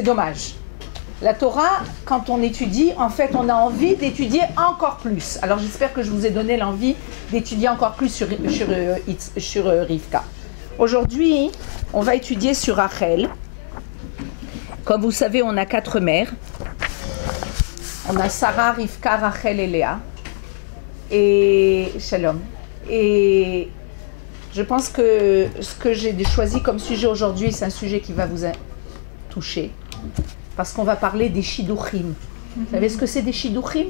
c'est dommage. La Torah, quand on étudie, en fait, on a envie d'étudier encore plus. Alors, j'espère que je vous ai donné l'envie d'étudier encore plus sur Rivka. Aujourd'hui, on va étudier sur Rachel. Comme vous savez, on a 4 mères. On a Sarah, Rivka, Rachel et Léa. Et Shalom. Et je pense que ce que j'ai choisi comme sujet aujourd'hui, c'est un sujet qui va vous toucher. Parce qu'on va parler des shidduchim. Vous savez ce que c'est des shidduchim?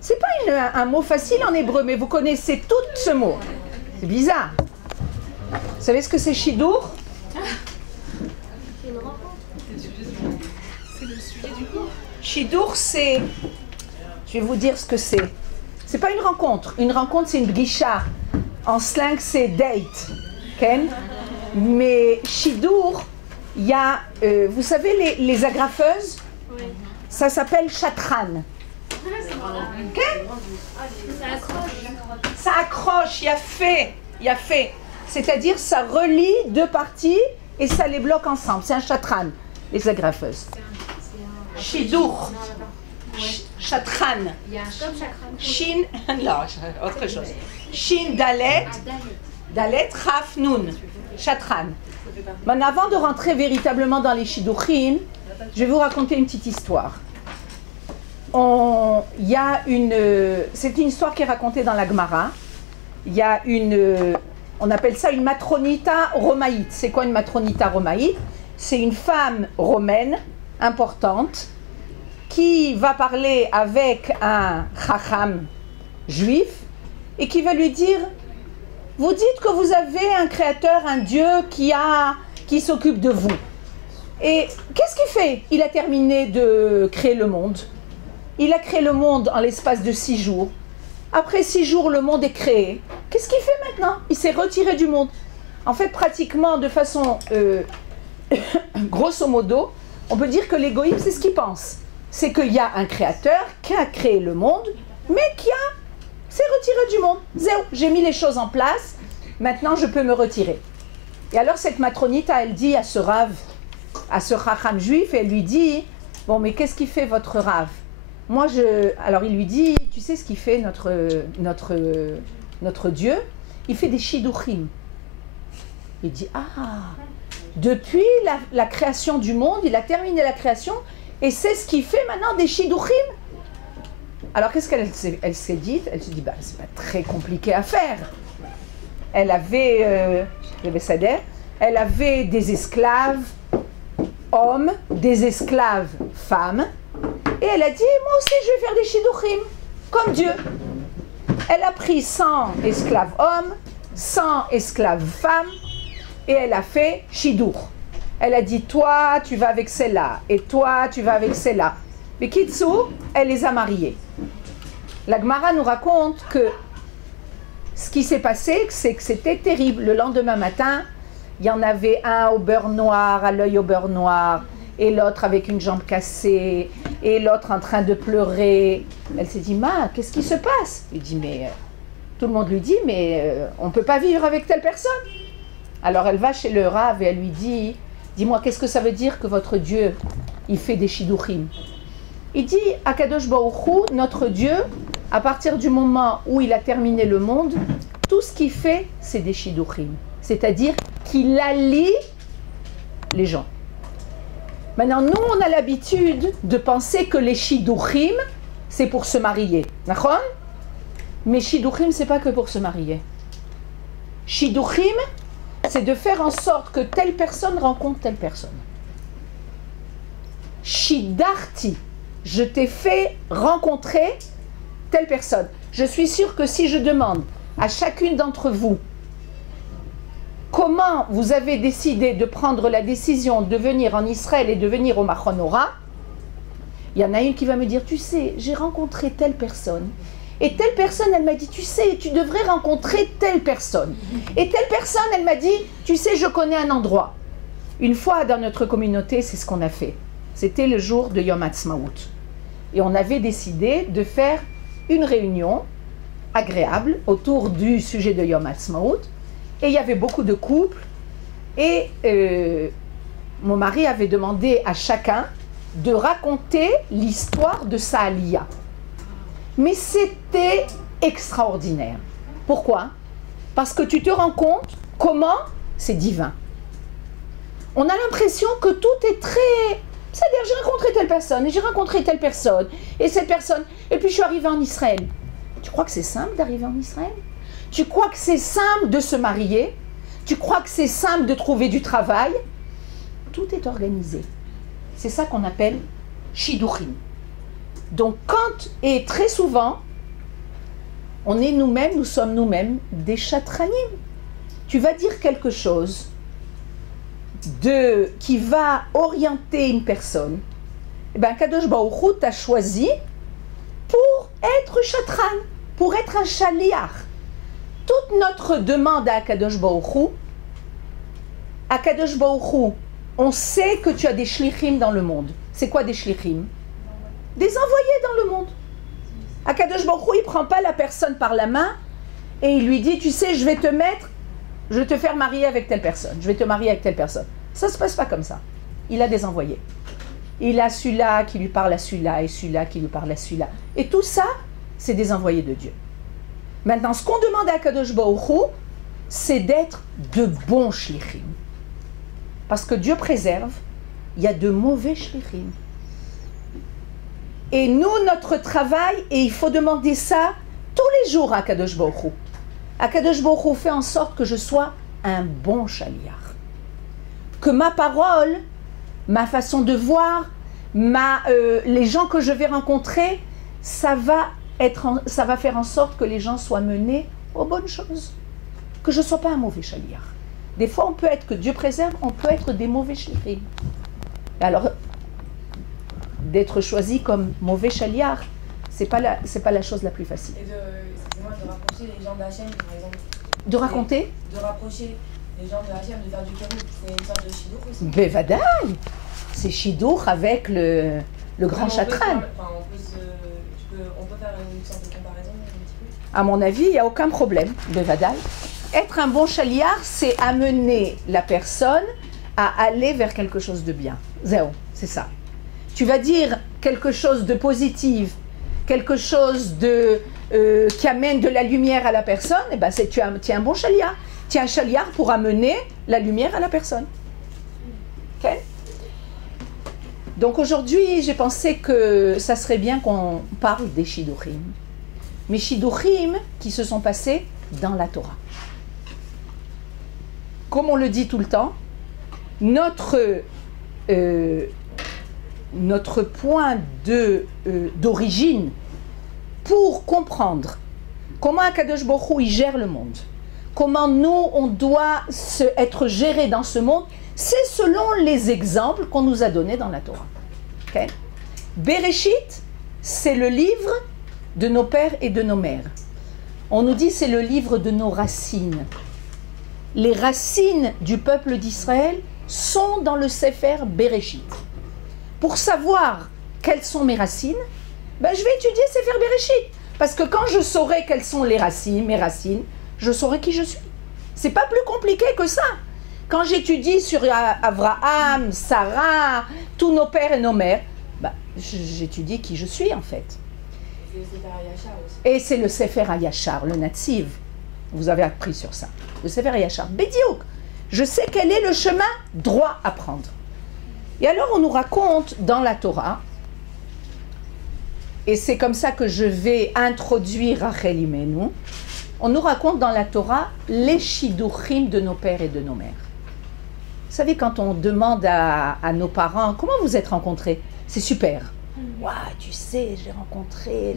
C'est pas un mot facile en hébreu, mais vous connaissez tout ce mot. C'est bizarre. Vous savez ce que c'est shidduch? C'est le sujet du cours. Shidduch, c'est... Je vais vous dire ce que c'est. C'est pas une rencontre. Une rencontre, c'est une bgisha. En slang, c'est date. Ken? Mais shidduch, il y a... vous savez, les agrafeuses? Oui. Ça s'appelle chatran. Ken? Ça accroche. Ça accroche, il y a fait. C'est-à-dire, ça relie 2 parties et ça les bloque ensemble. C'est un chatran, les agrafeuses. Shidduch. Chatran. Il y a un comme chakran. Shin, non, autre chose. Shin, Dalet, Dalet, Chaf, Nun. Chatran. Maintenant, avant de rentrer véritablement dans les shidduchim, je vais vous raconter une petite histoire. C'est une histoire qui est racontée dans la Gemara. Il y a on appelle ça une matronita romaïte. C'est quoi une matronita romaïte? C'est une femme romaine importante qui va parler avec un chacham juif et qui va lui dire: vous dites que vous avez un créateur, un Dieu qui s'occupe de vous. Et qu'est-ce qu'il fait? Il a terminé de créer le monde. Il a créé le monde en l'espace de 6 jours. Après 6 jours, le monde est créé. Qu'est-ce qu'il fait maintenant? Il s'est retiré du monde. En fait, pratiquement de façon grosso modo, on peut dire que l'égoïsme, c'est ce qu'il pense. C'est qu'il y a un créateur qui a créé le monde, mais qui s'est retiré du monde. Zéro, j'ai mis les choses en place, maintenant je peux me retirer. Et alors cette matronita, elle dit à ce rave, à ce chacham juif, elle lui dit: bon, mais qu'est-ce qui fait votre rave? Moi, alors il lui dit: tu sais ce qu'il fait notre Dieu? Il fait des shidduchim. Il dit: ah, depuis la création du monde, il a terminé la création, et c'est ce qu'il fait maintenant, des shidduchim. Alors qu'est-ce qu'elle s'est dit? Elle se dit: bah, c'est pas très compliqué à faire. Elle avait des esclaves hommes, des esclaves femmes, et elle a dit: moi aussi je vais faire des shidduchim, comme Dieu. Elle a pris 100 esclaves hommes, 100 esclaves femmes, et elle a fait shidduch. Elle a dit: toi tu vas avec celle-là, et toi tu vas avec celle-là. Mais Kitsu, elle les a mariés. La Gemara nous raconte que ce qui s'est passé, c'est que c'était terrible. Le lendemain matin, il y en avait un au beurre noir, à l'œil au beurre noir, et l'autre avec une jambe cassée, et l'autre en train de pleurer. Elle s'est dit: ma, qu'est-ce qui se passe? Il dit: mais tout le monde lui dit: mais on ne peut pas vivre avec telle personne. Alors elle va chez le Rav et elle lui dit: dis-moi, qu'est-ce que ça veut dire que votre Dieu, il fait des shidduchim? Il dit: Akadosh Baruch Hu, notre Dieu, à partir du moment où il a terminé le monde, tout ce qu'il fait, c'est des shidduchim. C'est-à-dire qu'il allie les gens. Maintenant, nous, on a l'habitude de penser que les shidduchim, c'est pour se marier. D'accord? Mais shidduchim, c'est pas que pour se marier. Shidduchim, c'est de faire en sorte que telle personne rencontre telle personne. Shidarti, je t'ai fait rencontrer telle personne. Je suis sûre que si je demande à chacune d'entre vous comment vous avez décidé de prendre la décision de venir en Israël et de venir au Machon Ora, il y en a une qui va me dire: tu sais, j'ai rencontré telle personne. Et telle personne, elle m'a dit: tu sais, tu devrais rencontrer telle personne. Et telle personne, elle m'a dit: tu sais, je connais un endroit. Une fois dans notre communauté, c'est ce qu'on a fait. C'était le jour de Yom Ha'atzmaut. Et on avait décidé de faire une réunion agréable autour du sujet de Yom Ha'atzmaut. Et il y avait beaucoup de couples. Et mon mari avait demandé à chacun de raconter l'histoire de sa Aliyah. Mais c'était extraordinaire. Pourquoi? Parce que tu te rends compte comment c'est divin. On a l'impression que tout est très... C'est-à-dire, j'ai rencontré telle personne, et j'ai rencontré telle personne, et cette personne, et puis je suis arrivée en Israël. Tu crois que c'est simple d'arriver en Israël? Tu crois que c'est simple de se marier? Tu crois que c'est simple de trouver du travail? Tout est organisé. C'est ça qu'on appelle Shidduchim. Donc quand, et très souvent, on est nous-mêmes, nous sommes nous-mêmes des chatranim. Tu vas dire quelque chose qui va orienter une personne. Et bien, Kadosh Baruch Hu t'a choisi pour être chatran, pour être un shaliach. Toute notre demande à Kadosh Baruch Hu, on sait que tu as des shlichim dans le monde. C'est quoi des shlichim? Des envoyés dans le monde. Akadosh Baruch Hu, il ne prend pas la personne par la main et il lui dit, tu sais, je vais te faire marier avec telle personne, je vais te marier avec telle personne. Ça ne se passe pas comme ça. Il a des envoyés. Il a celui-là qui lui parle à celui-là et celui-là qui lui parle à celui-là. Et tout ça, c'est des envoyés de Dieu. Maintenant, ce qu'on demande à Akadosh Baruch Hu, c'est d'être de bons shlichim. Parce que Dieu préserve, il y a de mauvais shlichim. Et nous, notre travail, et il faut demander ça tous les jours à Kadosh Baruch Hu. Kadosh Baruch Hu fait en sorte que je sois un bon shaliach. Que ma parole, ma façon de voir, les gens que je vais rencontrer, ça va faire en sorte que les gens soient menés aux bonnes choses. Que je ne sois pas un mauvais shaliach. Des fois, on peut être, que Dieu préserve, on peut être des mauvais shlichim. Alors, d'être choisi comme mauvais shaliach, c'est pas la chose la plus facile. Et de rapprocher les gens d'Hachem, par exemple. De raconter? De rapprocher les gens de Hachem, de faire du kérout. C'est une sorte de shidduch aussi. Bevadaï! C'est shidduch avec le grand chatran. On peut faire une sorte de comparaison un petit peu. À mon avis, il n'y a aucun problème. Bevadaï. Être un bon shaliach, c'est amener la personne à aller vers quelque chose de bien. Zéro, c'est ça. Tu vas dire quelque chose de positif, quelque chose qui amène de la lumière à la personne, et ben tu es un bon shaliach. Tu es un shaliach pour amener la lumière à la personne. Okay? Donc aujourd'hui, j'ai pensé que ça serait bien qu'on parle des shidduchim. Mais shidduchim qui se sont passés dans la Torah. Comme on le dit tout le temps, notre point d'origine pour comprendre comment Akadosh Baruch Hu il gère le monde, comment nous on doit être gérés dans ce monde, c'est selon les exemples qu'on nous a donnés dans la Torah. Okay? Bereshit, c'est le livre de nos pères et de nos mères. On nous dit c'est le livre de nos racines. Les racines du peuple d'Israël sont dans le Sefer Bereshit. Pour savoir quelles sont mes racines, ben je vais étudier Sefer Bereshit. Parce que quand je saurai quelles sont mes racines, je saurai qui je suis. C'est pas plus compliqué que ça. Quand j'étudie sur Abraham, Sarah, tous nos pères et nos mères, ben, j'étudie qui je suis en fait. Et c'est le Sefer Hayashar, le Natziv. Vous avez appris sur ça. Le Sefer Hayashar. Bédiouk. Je sais quel est le chemin droit à prendre. Et alors on nous raconte dans la Torah, et c'est comme ça que je vais introduire Rachel Imenu, on nous raconte dans la Torah les shidduchim de nos pères et de nos mères. Vous savez, quand on demande à nos parents, comment vous êtes rencontrés? C'est super. Waouh, tu sais, j'ai rencontré,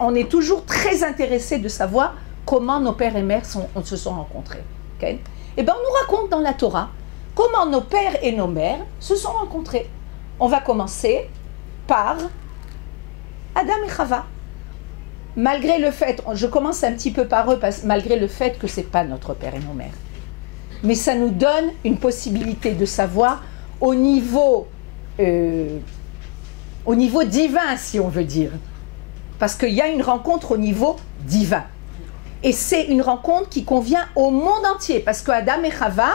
on est toujours très intéressé de savoir comment nos pères et mères se sont rencontrés. Okay? Et bien on nous raconte dans la Torah comment nos pères et nos mères se sont rencontrés. On va commencer par Adam et Chava. Malgré le fait, je commence un petit peu par eux, malgré le fait que ce n'est pas notre père et nos mères. Mais ça nous donne une possibilité de savoir au niveau divin, si on veut dire. Parce qu'il y a une rencontre au niveau divin. Et c'est une rencontre qui convient au monde entier. Parce que Adam et Chava,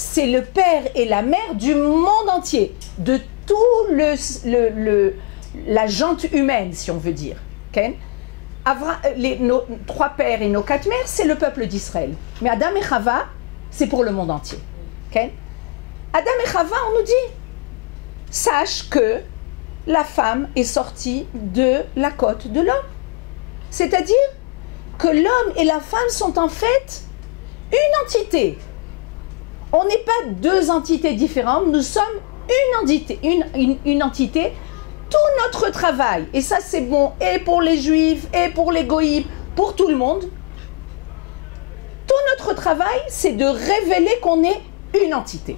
c'est le père et la mère du monde entier, de tout la gente humaine, si on veut dire. Okay? Nos 3 pères et nos 4 mères, c'est le peuple d'Israël. Mais Adam et Chava, c'est pour le monde entier. Okay? Adam et Chava, on nous dit, sache que la femme est sortie de la côte de l'homme. C'est-à-dire que l'homme et la femme sont en fait une entité. On n'est pas 2 entités différentes, nous sommes une entité. Une entité. Tout notre travail, et ça c'est bon et pour les juifs, et pour les goïms, pour tout le monde, tout notre travail, c'est de révéler qu'on est une entité.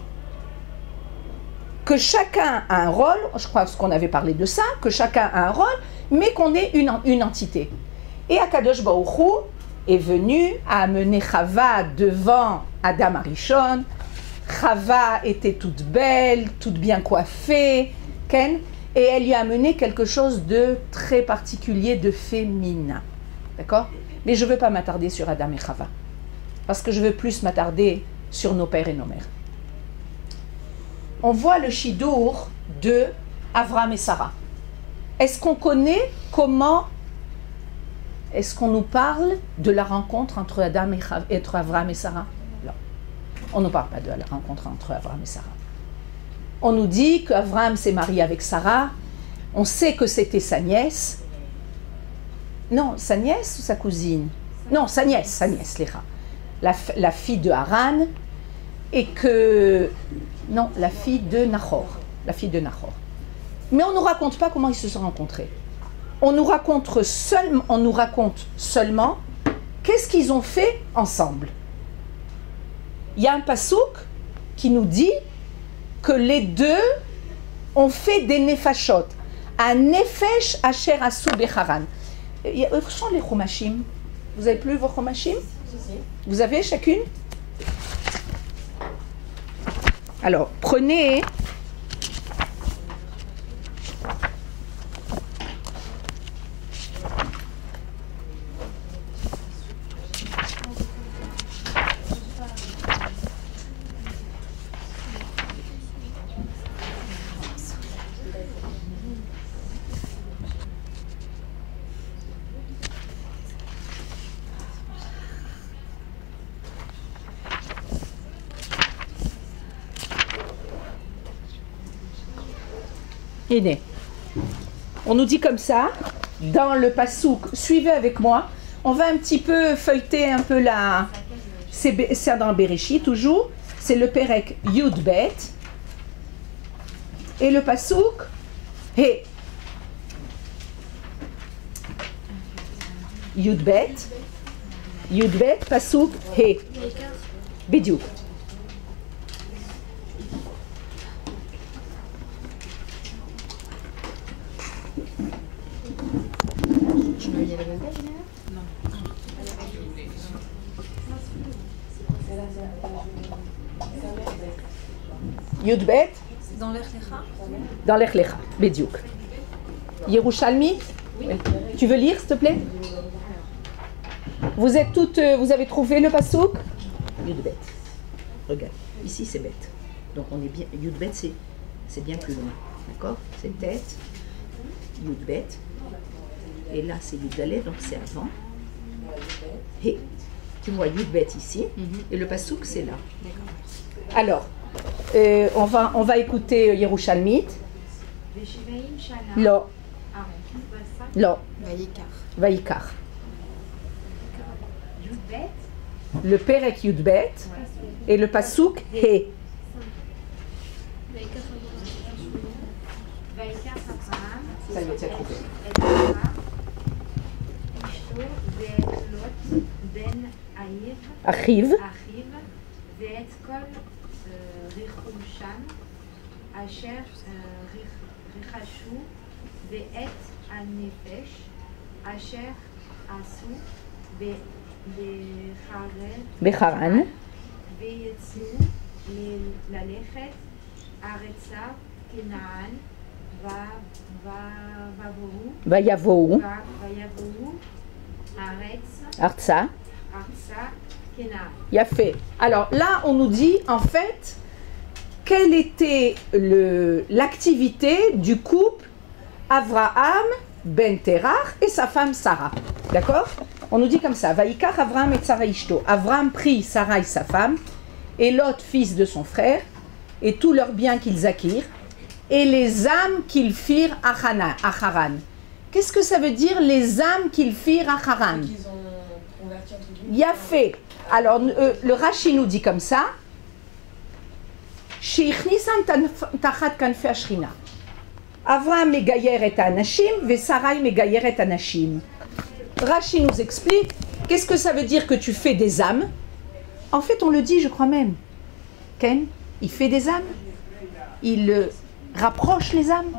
Que chacun a un rôle, je crois qu'on avait parlé de ça, que chacun a un rôle, mais qu'on est une entité. Et Akadosh Baruch Hu est venu à amener Chava devant Adam Arishon. Chava était toute belle, toute bien coiffée, Ken, et elle lui a amené quelque chose de très particulier, de féminin. D'accord? Mais je ne veux pas m'attarder sur Adam et Chava, parce que je veux plus m'attarder sur nos pères et nos mères. On voit le Shidour de Avram et Sarah. Est-ce qu'on connaît comment, est-ce qu'on nous parle de la rencontre entre Avram et Sarah? Non. On ne parle pas de la rencontre entre Avram et Sarah. On nous dit qu'Avram s'est marié avec Sarah. On sait que c'était sa nièce. Non, sa nièce ou sa cousine? Non, sa nièce, Léra. La fille de Haran. Et que... Non, la fille de Nahor. Mais on ne nous raconte pas comment ils se sont rencontrés. On nous raconte seulement qu'est-ce qu'ils ont fait ensemble. Il y a un passouk qui nous dit que les 2 ont fait des nefashot. Un nefesh asher asu becharan. Où sont les chumashim? Vous avez plus vos chumashim? Vous avez chacune? Alors, prenez... On nous dit comme ça, dans le passouk, suivez avec moi, on va un petit peu feuilleter un peu la... C'est dans Bereshit toujours, c'est le Perek Yud Bet, et le passouk, He. Yud Bet, passouk, He. Bidiouk. Yudbet. Dans l'Echlecha. Dans l'Echlecha, Bediouk. Yerushalmi. Oui. Tu veux lire, s'il te plaît? Vous êtes toutes, vous avez trouvé le passouk? Yudbet. Regarde, ici c'est bête. Donc on est bien. Yudbet, c'est bien plus loin. D'accord? C'est tête. Yudbet. Et là c'est Yudalet, donc c'est avant. Et tu vois Yudbet ici. Et le passouk c'est là. Alors. On va écouter Yerushalmit. Lo. Lo. Vaikar. Le Perek Yudbet et le Pasuk He. Ça y est, c'est trouvé. Achiv. אשר רכשו ואת הנפש אשר עשו בחרן ויצאו ללכת ארצה כנען ויבואו ארצה Kenan. Il a fait. Alors là, on nous dit en fait quelle était l'activité du couple Avraham ben Terach et sa femme Sarah. D'accord? On nous dit comme ça. Vaïkar Avraham et Sarah Ishto. Avraham prit Sarai sa femme et Lot fils de son frère et tous leurs biens qu'ils acquirent et les âmes qu'ils firent à Haran. Qu'est-ce que ça veut dire les âmes qu'ils firent à Haran? Qu'ils ont converti entre guillemets. Il y a fait. Alors le Rashi nous dit comme ça. Avraham megayer et anashim, ve Sarai megayer et anashim. Rashi nous explique qu'est-ce que ça veut dire que tu fais des âmes. En fait, on le dit, je crois même. Ken, il fait des âmes. Il rapproche les âmes.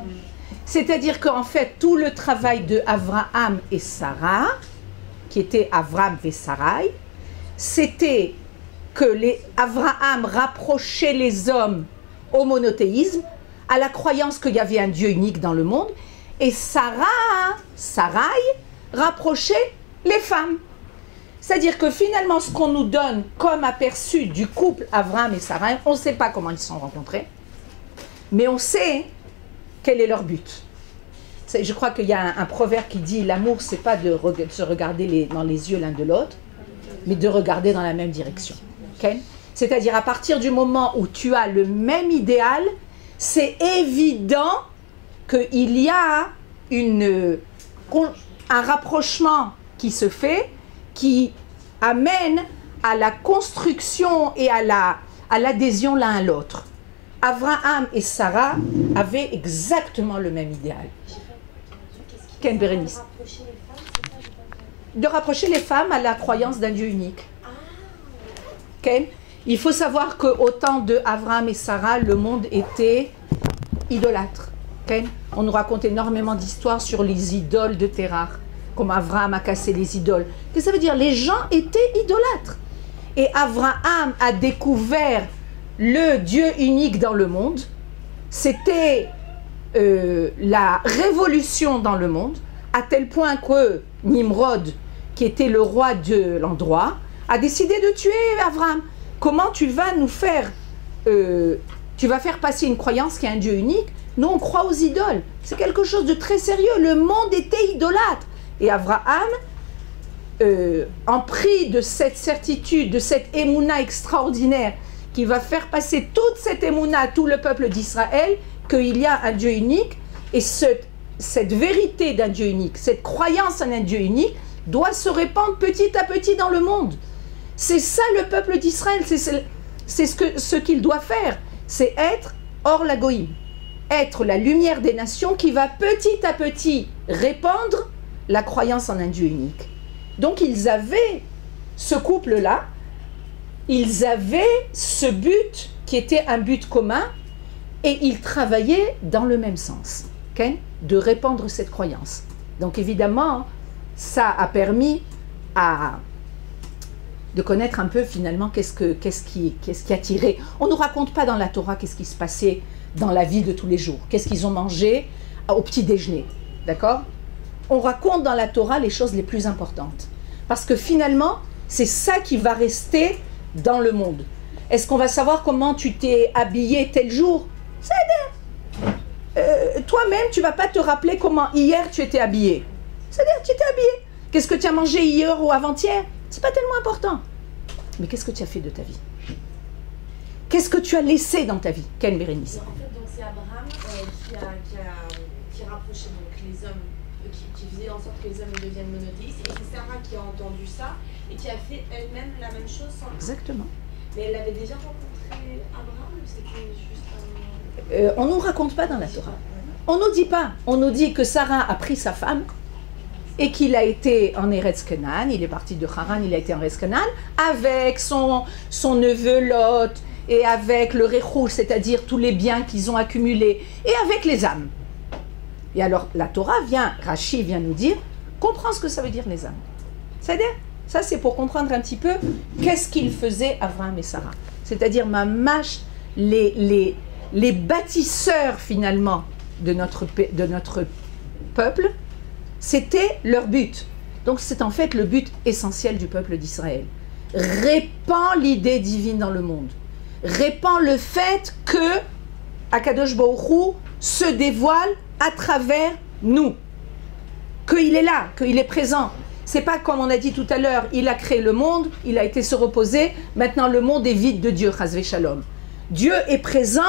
C'est-à-dire qu'en fait, tout le travail de Avraham et Sarah, qui était Avraham et Sarai, c'était que Avraham rapprochait les hommes au monothéisme, à la croyance qu'il y avait un Dieu unique dans le monde, et Sarai rapprochait les femmes. C'est-à-dire que finalement, ce qu'on nous donne comme aperçu du couple Avraham et Sarai, on ne sait pas comment ils se sont rencontrés, mais on sait quel est leur but. Je crois qu'il y a un proverbe qui dit l'amour, c'est pas de se regarder dans les yeux l'un de l'autre, mais de regarder dans la même direction. Okay? C'est-à-dire à partir du moment où tu as le même idéal, c'est évident qu'il y a un rapprochement qui se fait, qui amène à la construction et à l'adhésion l'un à l'autre. Avraham et Sarah avaient exactement le même idéal. Ken Bérénice. De rapprocher les femmes à la croyance d'un Dieu unique. Ken, il faut savoir qu'au temps de Avraham et Sarah, le monde était idolâtre. Ken, on nous raconte énormément d'histoires sur les idoles de Terach, comme Avraham a cassé les idoles. Qu'est-ce que ça veut dire? Les gens étaient idolâtres. Et Avraham a découvert le Dieu unique dans le monde. C'était la révolution dans le monde, à tel point que Nimrod, qui était le roi de l'endroit, a décidé de tuer Avraham. Comment tu vas nous faire tu vas faire passer une croyance qui est un Dieu unique? Nous, on croit aux idoles. C'est quelque chose de très sérieux. Le monde était idolâtre. Et Avraham, en pris de cette certitude, de cette émouna extraordinaire, qui va faire passer toute cette émouna à tout le peuple d'Israël, qu'il y a un Dieu unique, et cette vérité d'un Dieu unique, cette croyance en un Dieu unique, doit se répandre petit à petit dans le monde. C'est ça le peuple d'Israël, c'est ce qu'il doit faire, c'est être hors la goïm, être la lumière des nations qui va petit à petit répandre la croyance en un Dieu unique. Donc ils avaient ce couple-là, ils avaient ce but qui était un but commun et ils travaillaient dans le même sens, okay? De répandre cette croyance. Donc évidemment, ça a permis de connaître un peu finalement qu'est-ce qui a tiré. On ne nous raconte pas dans la Torah qu'est-ce qui se passait dans la vie de tous les jours, qu'est-ce qu'ils ont mangé au petit déjeuner, d'accord? On raconte dans la Torah les choses les plus importantes. Parce que finalement, c'est ça qui va rester dans le monde. Est-ce qu'on va savoir comment tu t'es habillé tel jour? C'est-à-dire, toi-même, tu ne vas pas te rappeler comment hier tu étais habillé. C'est-à-dire, tu étais habillé. Qu'est-ce que tu as mangé hier ou avant-hier? C'est pas tellement important. Mais qu'est-ce que tu as fait de ta vie? Qu'est-ce que tu as laissé dans ta vie? Ken Bérénice. En fait, donc c'est Abraham qui rapprochait donc les hommes, qui faisait en sorte que les hommes deviennent monothéistes, et c'est Sarah qui a entendu ça et qui a fait elle-même la même chose sans. Exactement. Mais elle avait déjà rencontré Abraham ou c'était juste un. On ne nous raconte pas dans la Torah. On ne nous dit pas. On nous dit que Sarah a pris sa femme et qu'il a été en Eretz Canaan, il est parti de Haran, il a été en Eretz Canaan, avec son neveu Lot, et avec le Rechouch, c'est-à-dire tous les biens qu'ils ont accumulés, et avec les âmes. Et alors, la Torah Rashi vient nous dire, comprends ce que ça veut dire les âmes. C'est-à-dire, ça c'est pour comprendre un petit peu qu'est-ce qu'ils faisaient Avraham et Sarah. C'est-à-dire, mamash, les bâtisseurs finalement de notre peuple, c'était leur but. Donc c'est en fait le but essentiel du peuple d'Israël. répand l'idée divine dans le monde. Répand le fait que Akadosh Baruch Hu se dévoile à travers nous. Qu'il est là, qu'il est présent. C'est pas comme on a dit tout à l'heure, il a créé le monde, il a été se reposer, maintenant le monde est vide de Dieu, Chasvé Shalom. Dieu est présent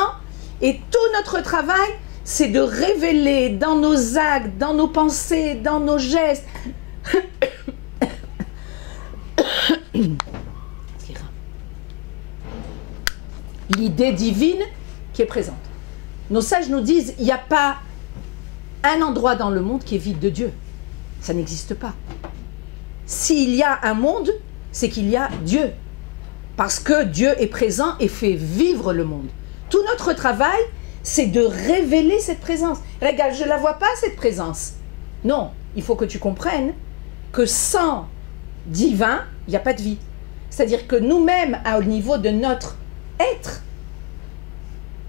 et tout notre travail, c'est de révéler dans nos actes, dans nos pensées, dans nos gestes, l'idée divine qui est présente. Nos sages nous disent, il n'y a pas un endroit dans le monde qui est vide de Dieu. Ça n'existe pas. S'il y a un monde, c'est qu'il y a Dieu. Parce que Dieu est présent et fait vivre le monde. Tout notre travail, c'est de révéler cette présence. Regarde, je ne la vois pas, cette présence. Non, il faut que tu comprennes que sans divin, il n'y a pas de vie. C'est-à-dire que nous-mêmes, au niveau de notre être,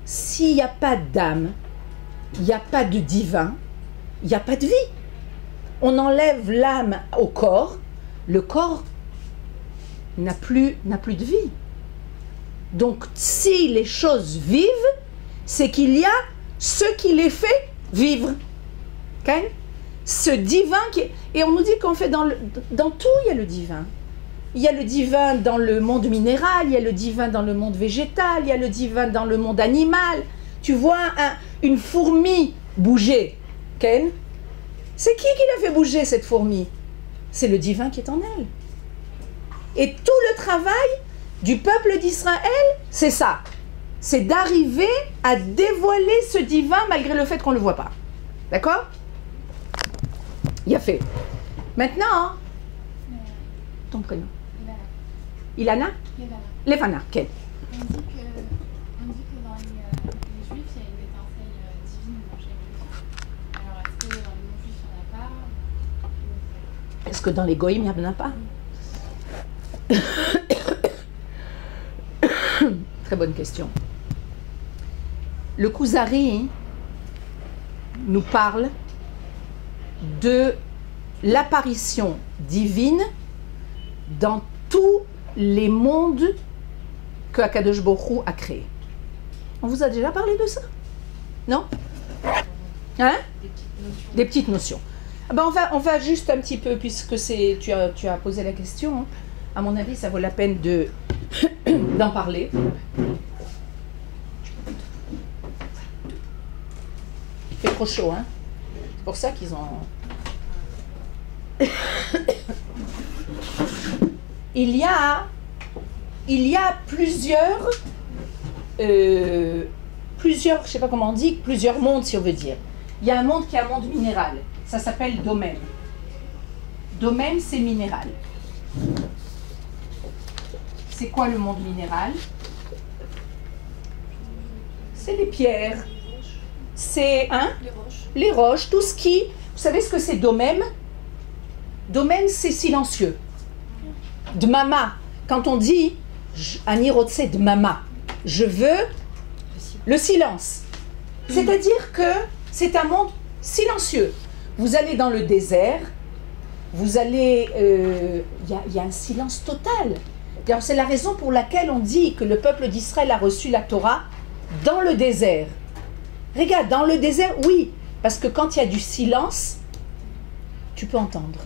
s'il n'y a pas d'âme, il n'y a pas de divin, il n'y a pas de vie. On enlève l'âme au corps, le corps n'a plus de vie. Donc, si les choses vivent, c'est qu'il y a ce qui les fait vivre. Okay? Ce divin qui est... Et on nous dit qu'en fait, dans tout, il y a le divin. Il y a le divin dans le monde minéral, il y a le divin dans le monde végétal, il y a le divin dans le monde animal. Tu vois une fourmi bouger. Ken? C'est qui l'a fait bouger cette fourmi? C'est le divin qui est en elle. Et tout le travail du peuple d'Israël, c'est ça. C'est d'arriver à dévoiler ce divin malgré le fait qu'on ne le voit pas. D'accord? Il a fait. Maintenant, ton prénom. Ilana? Levana. Quel? On dit que dans les juifs, il y a une étincelle divine dans chaque juif. Alors, est-ce que dans les non-juifs, il n'y en a pas? Est-ce que dans les goïms, il n'y en a pas? Très bonne question. Le Kuzari nous parle de l'apparition divine dans tous les mondes que Akadosh Baruch Hu a créés. On vous a déjà parlé de ça? Non? Hein? Des petites notions. Ben on va juste un petit peu, puisque tu as posé la question. Hein. À mon avis, ça vaut la peine d'en parler. Il fait trop chaud, hein? C'est pour ça qu'ils ont... Il y a plusieurs, je sais pas comment on dit, plusieurs mondes si on veut dire. Il y a un monde qui est un monde minéral, ça s'appelle domaine. Domaine, c'est minéral. C'est quoi le monde minéral? C'est les pierres, c'est les roches, tout ce qui... Vous savez ce que c'est domaine? Domaine, c'est silencieux. Dmama, quand on dit Ani rotse dmama, je veux le silence. C'est-à-dire que c'est un monde silencieux. Vous allez dans le désert, vous allez... Il y a un silence total. D'ailleurs, c'est la raison pour laquelle on dit que le peuple d'Israël a reçu la Torah dans le désert. Regarde, dans le désert, oui, parce que quand il y a du silence, tu peux entendre.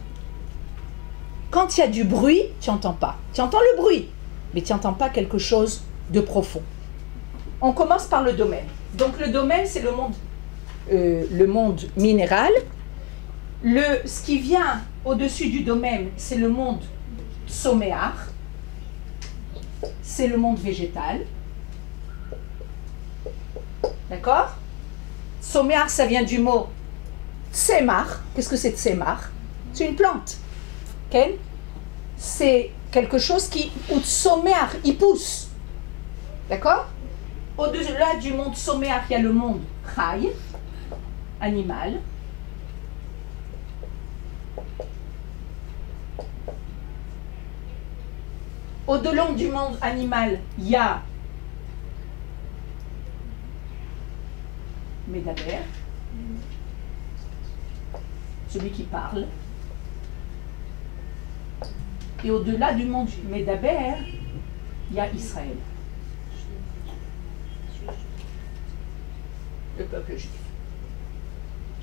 Quand il y a du bruit, tu n'entends pas. Tu entends le bruit, mais tu n'entends pas quelque chose de profond. On commence par le domaine. Donc le domaine, c'est le monde minéral. Ce qui vient au-dessus du domaine, c'est le monde soméar. C'est le monde végétal. D'accord? Soméar, ça vient du mot tsemar. Qu'est-ce que c'est tsemar? C'est une plante. Okay? C'est quelque chose qui, ou soméar, il pousse. D'accord? Au-delà du monde soméar, il y a le monde chai, animal. Au-delà du monde animal, il y a Médaber, celui qui parle. Et au-delà du monde Médaber, il y a Israël. Le peuple juif.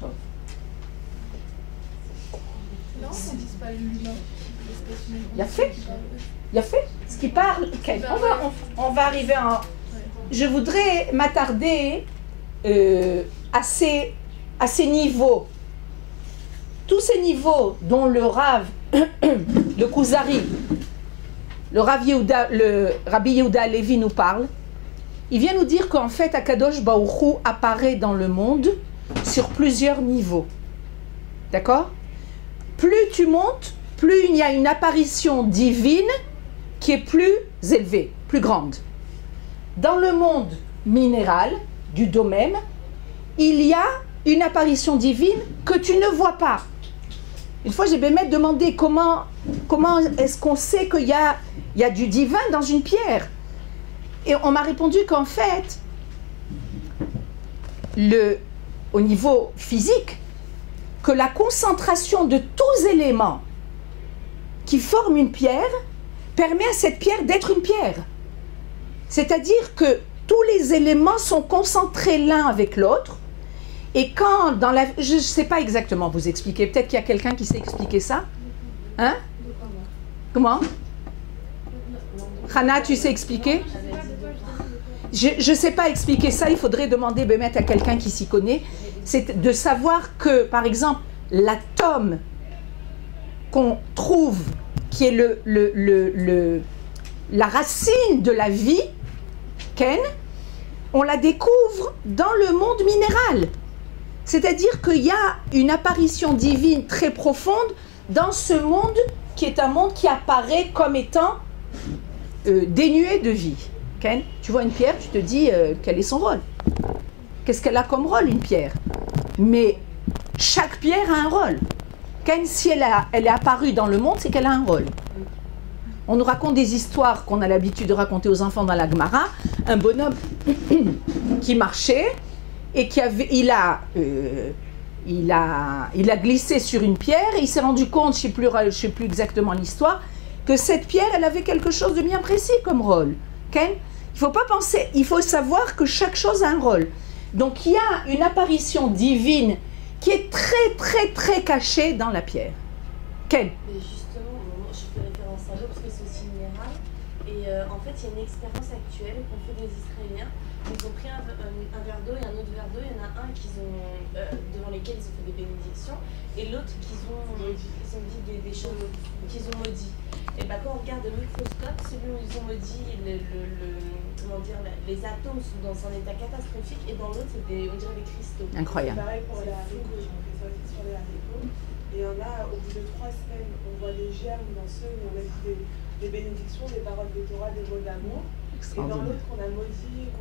Non, on ne dit pas l'humain. Il y a fait. Il y a fait ce qui parle. Okay. On va arriver en... Je voudrais m'attarder à ces niveaux. Tous ces niveaux dont le Rav, le Kuzari, le Rabbi Yehuda Levi nous parle, il vient nous dire qu'en fait, Akadosh Baruch Hu apparaît dans le monde sur plusieurs niveaux. D'accord? Plus tu montes, plus il y a une apparition divine qui est plus élevée, plus grande. Dans le monde minéral, du domaine, il y a une apparition divine que tu ne vois pas. Une fois, j'ai même demandé comment est-ce qu'on sait qu'il y a du divin dans une pierre. Et on m'a répondu qu'en fait, au niveau physique, que la concentration de tous les éléments qui forment une pierre permet à cette pierre d'être une pierre. C'est-à-dire que tous les éléments sont concentrés l'un avec l'autre. Et quand dans la... Je ne sais pas exactement vous expliquer. Peut-être qu'il y a quelqu'un qui sait expliquer ça. Hein? Comment? Hana, tu sais expliquer? Je ne sais pas expliquer ça. Il faudrait demander à quelqu'un qui s'y connaît. C'est de savoir que, par exemple, l'atome qu'on trouve, qui est la racine de la vie, Ken, on la découvre dans le monde minéral. C'est-à-dire qu'il y a une apparition divine très profonde dans ce monde qui est un monde qui apparaît comme étant dénué de vie. Ken, tu vois une pierre, tu te dis quel est son rôle. Qu'est-ce qu'elle a comme rôle, une pierre? Mais chaque pierre a un rôle. Ken, si elle est apparue dans le monde, c'est qu'elle a un rôle. On nous raconte des histoires qu'on a l'habitude de raconter aux enfants dans la Gemara. Un bonhomme qui marchait et il a glissé sur une pierre et il s'est rendu compte, je ne sais plus exactement l'histoire, que cette pierre, elle avait quelque chose de bien précis comme rôle. Ken, il ne faut pas penser, il faut savoir que chaque chose a un rôle. Donc il y a une apparition divine qui est très très très cachée dans la pierre. Ken? Mais justement, je fais référence à l'eau parce que c'est aussi minéral. Et en fait, il y a une expérience actuelle qu'ont fait les Israéliens. Ils ont pris un verre d'eau et un autre verre d'eau. Il y en a un devant lesquels ils ont fait des bénédictions et l'autre qu'ils ont dit des choses qu'ils ont maudit. Et bah, quand on regarde le microscope, celui où ils ont maudit, comment dire, les atomes sont dans un état catastrophique et dans l'autre, on dirait des cristaux. Incroyable. C'est pareil pour les haricots, on fait ça aussi sur les haricots. Et on a, au bout de 3 semaines, on voit les germes dans ceux où on a dit des bénédictions, des paroles de Torah, des mots d'amour. Et dans l'autre, qu'on a maudit,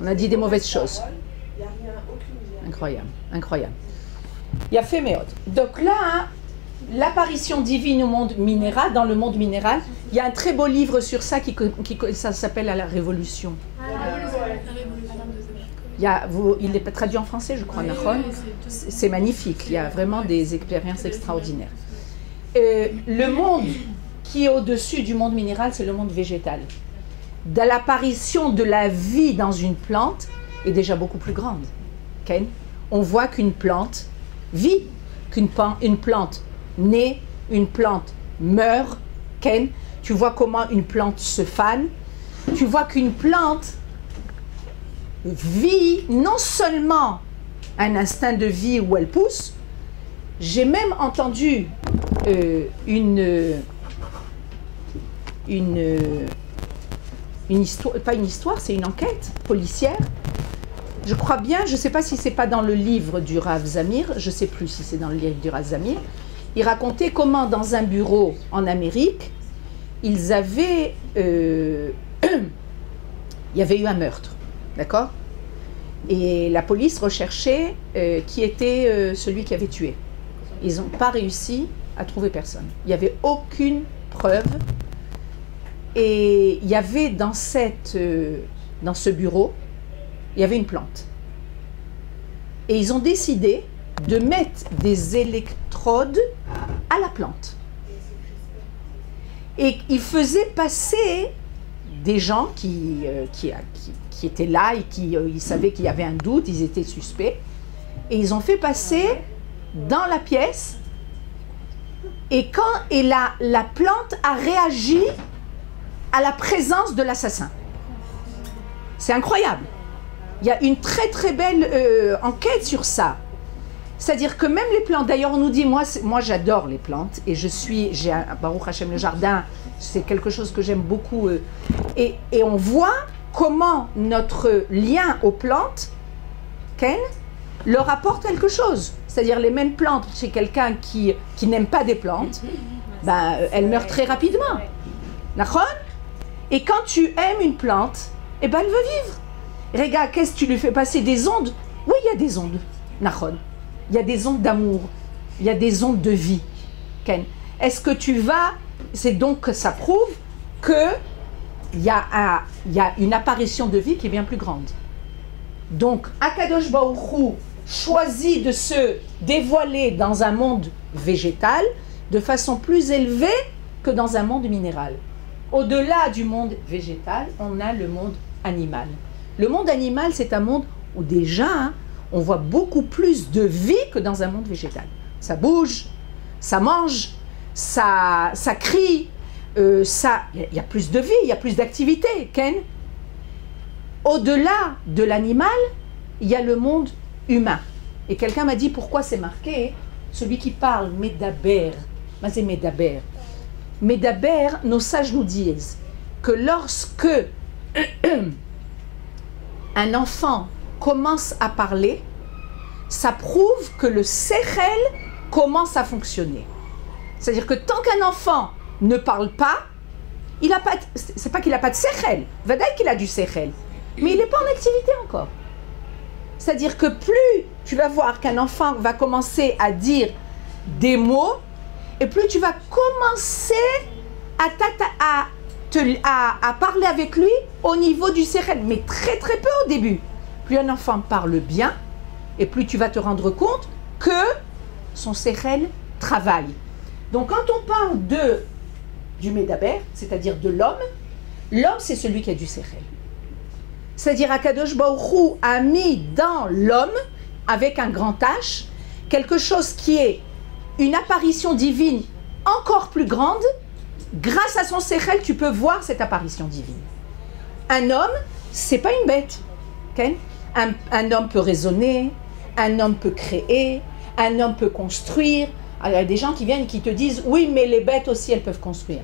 on a dit des mauvaises choses. Il n'y a rien, aucune germe. Incroyable, incroyable. Il y a fait méthode. Donc là, l'apparition divine au monde minéral, dans le monde minéral, il y a un très beau livre sur ça ça s'appelle La Révolution. Il est traduit en français, je crois, Nahon. C'est magnifique, il y a vraiment des expériences extraordinaires. Le monde qui est au-dessus du monde minéral, c'est le monde végétal. L'apparition de la vie dans une plante est déjà beaucoup plus grande. Okay? On voit qu'une plante vit, qu'une plante naît, une plante meurt. Ken, tu vois comment une plante se fane. Tu vois qu'une plante vit non seulement un instinct de vie où elle pousse. J'ai même entendu une histoire, pas une histoire, c'est une enquête policière. Je crois bien, je ne sais pas si c'est pas dans le livre du Rav Zamir, je ne sais plus si c'est dans le livre du Rav Zamir. Il racontait comment dans un bureau en Amérique, ils avaient, il y avait eu un meurtre, d'accord? Et la police recherchait qui était celui qui avait tué. Ils n'ont pas réussi à trouver personne. Il n'y avait aucune preuve. Et il y avait dans ce bureau, il y avait une plante. Et ils ont décidé de mettre des électrodes à la plante. Et il faisait passer des gens qui étaient là et ils savaient qu'il y avait un doute, ils étaient suspects. Et ils ont fait passer dans la pièce. Et la plante a réagi à la présence de l'assassin. C'est incroyable. Il y a une très très belle enquête sur ça. C'est-à-dire que même les plantes, d'ailleurs on nous dit, moi j'adore les plantes, et j'ai un Baruch Hashem le jardin, c'est quelque chose que j'aime beaucoup, et on voit comment notre lien aux plantes, Ken, leur apporte quelque chose. C'est-à-dire les mêmes plantes, chez quelqu'un qui n'aime pas des plantes, ben, elle meurt très rapidement. D'accord ? Et quand tu aimes une plante, eh ben, elle veut vivre. Regarde, qu'est-ce que tu lui fais passer des ondes? Oui, il y a des ondes. D'accord ? Il y a des ondes d'amour, il y a des ondes de vie. Ken, est-ce que tu vas... C'est donc que ça prouve qu'il y a une apparition de vie qui est bien plus grande. Donc, Akadosh Baruch Hu choisit de se dévoiler dans un monde végétal de façon plus élevée que dans un monde minéral. Au-delà du monde végétal, on a le monde animal. Le monde animal, c'est un monde où déjà... on voit beaucoup plus de vie que dans un monde végétal. Ça bouge, ça mange, ça crie, il y a plus de vie, il y a plus d'activité, Ken. Au-delà de l'animal, il y a le monde humain. Et quelqu'un m'a dit pourquoi c'est marqué, celui qui parle, Medaber. Mais c'est Medaber. Medaber, nos sages nous disent que lorsque un enfant commence à parler, ça prouve que le sechel commence à fonctionner. C'est-à-dire que tant qu'un enfant ne parle pas, il a pas, c'est pas qu'il n'a pas de sechel, vadaï qu'il a du sechel, mais il n'est pas en activité encore. C'est-à-dire que plus tu vas voir qu'un enfant va commencer à dire des mots, et plus tu vas commencer à parler avec lui au niveau du sechel, mais très très peu au début. Plus un enfant parle bien, et plus tu vas te rendre compte que son sechel travaille. Donc quand on parle du Medaber, c'est-à-dire de l'homme c'est celui qui a du sechel. C'est-à-dire Akadosh Baruch Hu a mis dans l'homme, avec un grand H, quelque chose qui est une apparition divine encore plus grande. Grâce à son sechel, tu peux voir cette apparition divine. Un homme, c'est pas une bête. Okay? Un homme peut raisonner, un homme peut créer, un homme peut construire. Alors, il y a des gens qui viennent et qui te disent « Oui, mais les bêtes aussi, elles peuvent construire. »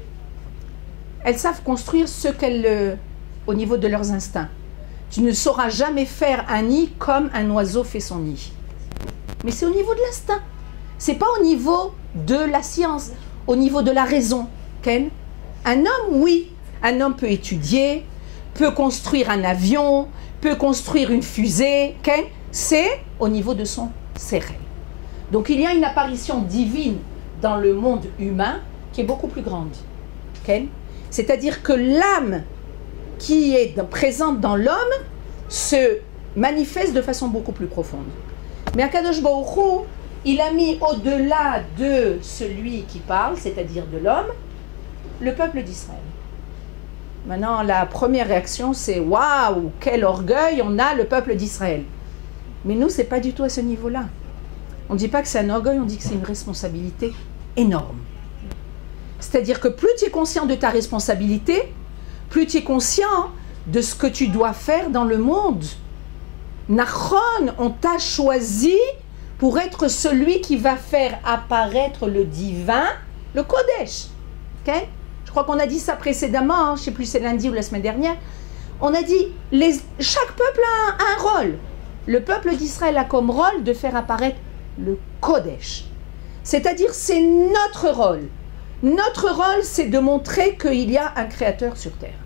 Elles savent construire au niveau de leurs instincts. Tu ne sauras jamais faire un nid comme un oiseau fait son nid. Mais c'est au niveau de l'instinct. C'est pas au niveau de la science, au niveau de la raison. Ken? Un homme, oui. Un homme peut étudier, peut construire un avion, peut construire une fusée. Ken? C'est au niveau de son sechel. Donc il y a une apparition divine dans le monde humain qui est beaucoup plus grande. Ken? C'est-à-dire que l'âme qui est présente dans l'homme se manifeste de façon beaucoup plus profonde. Mais Akadosh Baruch Hu, il a mis au-delà de celui qui parle, c'est-à-dire de l'homme, le peuple d'Israël. Maintenant, la première réaction, c'est « Waouh, quel orgueil, on a le peuple d'Israël !» Mais nous, ce n'est pas du tout à ce niveau-là. On ne dit pas que c'est un orgueil, on dit que c'est une responsabilité énorme. C'est-à-dire que plus tu es conscient de ta responsabilité, plus tu es conscient de ce que tu dois faire dans le monde. Nachon, on t'a choisi pour être celui qui va faire apparaître le divin, le Kodesh. Okay? Je crois qu'on a dit ça précédemment, hein, je ne sais plus si c'est lundi ou la semaine dernière. On a dit, chaque peuple a un rôle. Le peuple d'Israël a comme rôle de faire apparaître le Kodesh. C'est-à-dire, c'est notre rôle. Notre rôle, c'est de montrer qu'il y a un créateur sur terre.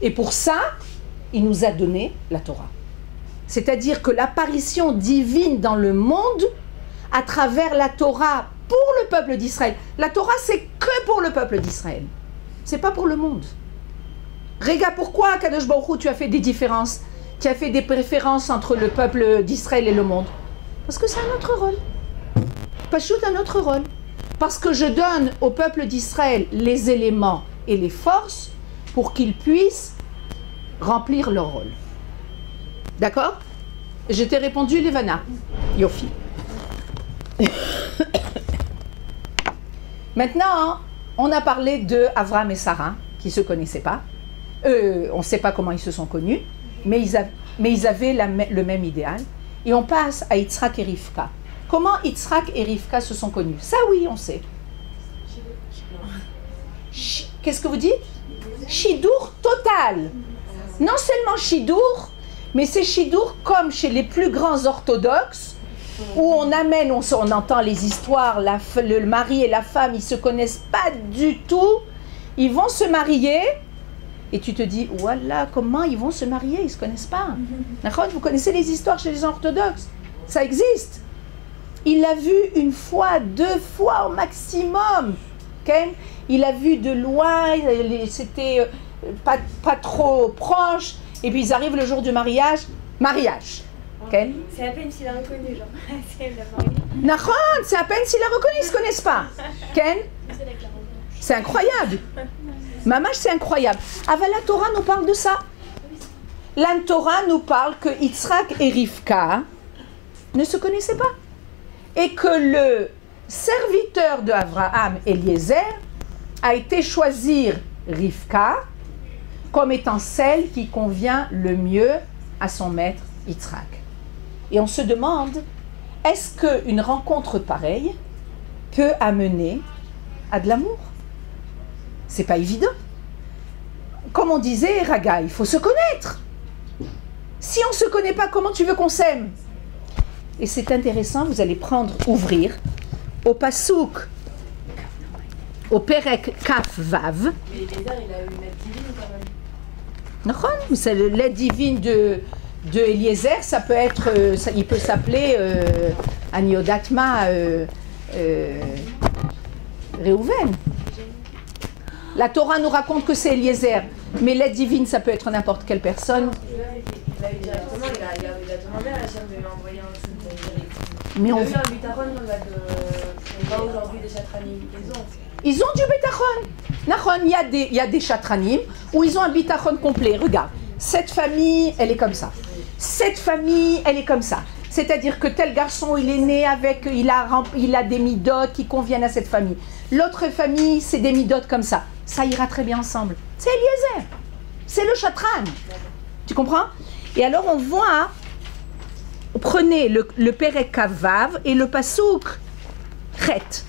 Et pour ça, il nous a donné la Torah. C'est-à-dire que l'apparition divine dans le monde, à travers la Torah pour le peuple d'Israël. La Torah, c'est que pour le peuple d'Israël. C'est pas pour le monde. Regarde pourquoi, Kadosh Baruch Hu, tu as fait des différences. Tu as fait des préférences entre le peuple d'Israël et le monde. Parce que c'est un autre rôle. Pachout, un autre rôle. Parce que je donne au peuple d'Israël les éléments et les forces pour qu'ils puissent remplir leur rôle. D'accord? Je t'ai répondu, Levana. Yofi. Maintenant, on a parlé de Avram et Sarah, qui ne se connaissaient pas. On ne sait pas comment ils se sont connus, mais ils avaient le même idéal. Et on passe à Yitzhak et Rivka. Comment Yitzhak et Rivka se sont connus? Ça, oui, on sait. Qu'est-ce que vous dites? Chidour total. Non seulement chidour, mais c'est chidour comme chez les plus grands orthodoxes, où on amène, on entend les histoires, le mari et la femme, ils ne se connaissent pas du tout, ils vont se marier, et tu te dis, voilà, comment ils vont se marier, ils ne se connaissent pas. Vous connaissez les histoires chez les orthodoxes, ça existe. Il l'a vu une fois, 2 fois au maximum. Okay? Il a vu de loin, c'était pas trop proche, et puis ils arrivent le jour du mariage. Okay? C'est à peine s'il a reconnu, genre. C'est à peine s'il a reconnu, ils ne se connaissent pas. Ken? C'est incroyable. Mamash, c'est incroyable. La Torah nous parle de ça. La Torah nous parle que Yitzhak et Rivka ne se connaissaient pas. Et que le serviteur d'Abraham, Eliezer, a été choisir Rivka comme étant celle qui convient le mieux à son maître Yitzhak. Et on se demande, est-ce qu'une rencontre pareille peut amener à de l'amour? C'est pas évident. Comme on disait, Raga, il faut se connaître. Si on ne se connaît pas, comment tu veux qu'on s'aime? Et c'est intéressant, vous allez ouvrir au Passouk, au Perek Kaf Vav. Mais Eliezer, il a eu une aide divine quand même. Non, c'est l'aide divine de Eliezer, ça peut être, il peut s'appeler Aniodatma Réhouven. La Torah nous raconte que c'est Eliezer, mais l'aide divine, ça peut être n'importe quelle personne. Il a eu directement, il a demandé à Hachem de lui envoyer un signe. Mais Il a eu un bitachon, on voit aujourd'hui des chatranim. Ils ont du bitachon. Nahon, il y a des chatranim où ils ont un bitachon complet. Regarde, cette famille, elle est comme ça. Cette famille, elle est comme ça. C'est-à-dire que tel garçon, il est né avec, il a des midotes qui conviennent à cette famille. L'autre famille, c'est des midotes comme ça. Ça ira très bien ensemble. C'est Eliezer. C'est le chatran. Tu comprends? Et alors on voit, prenez le Perek Kavav et le Passouk Chet.